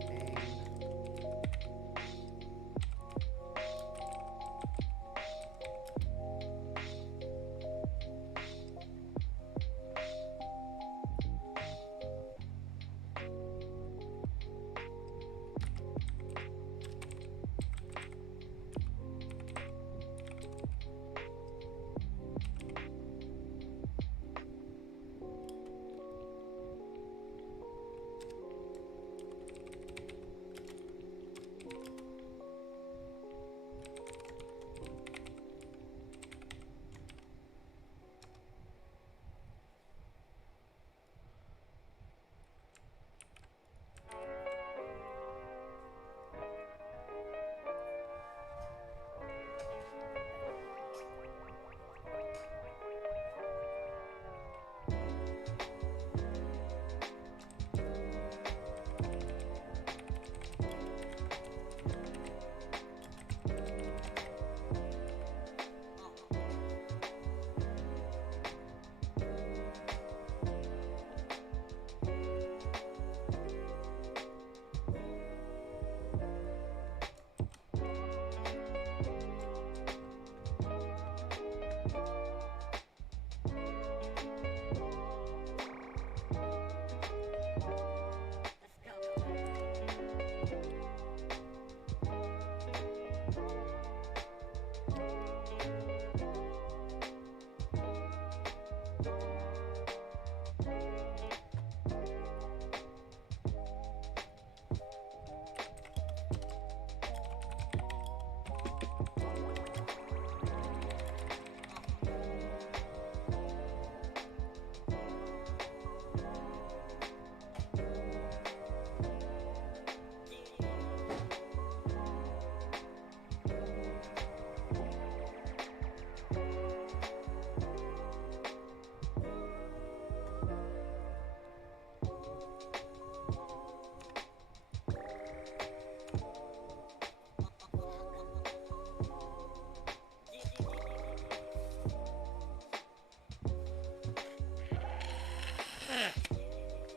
main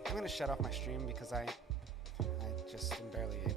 I'm gonna shut off my stream because I just am barely able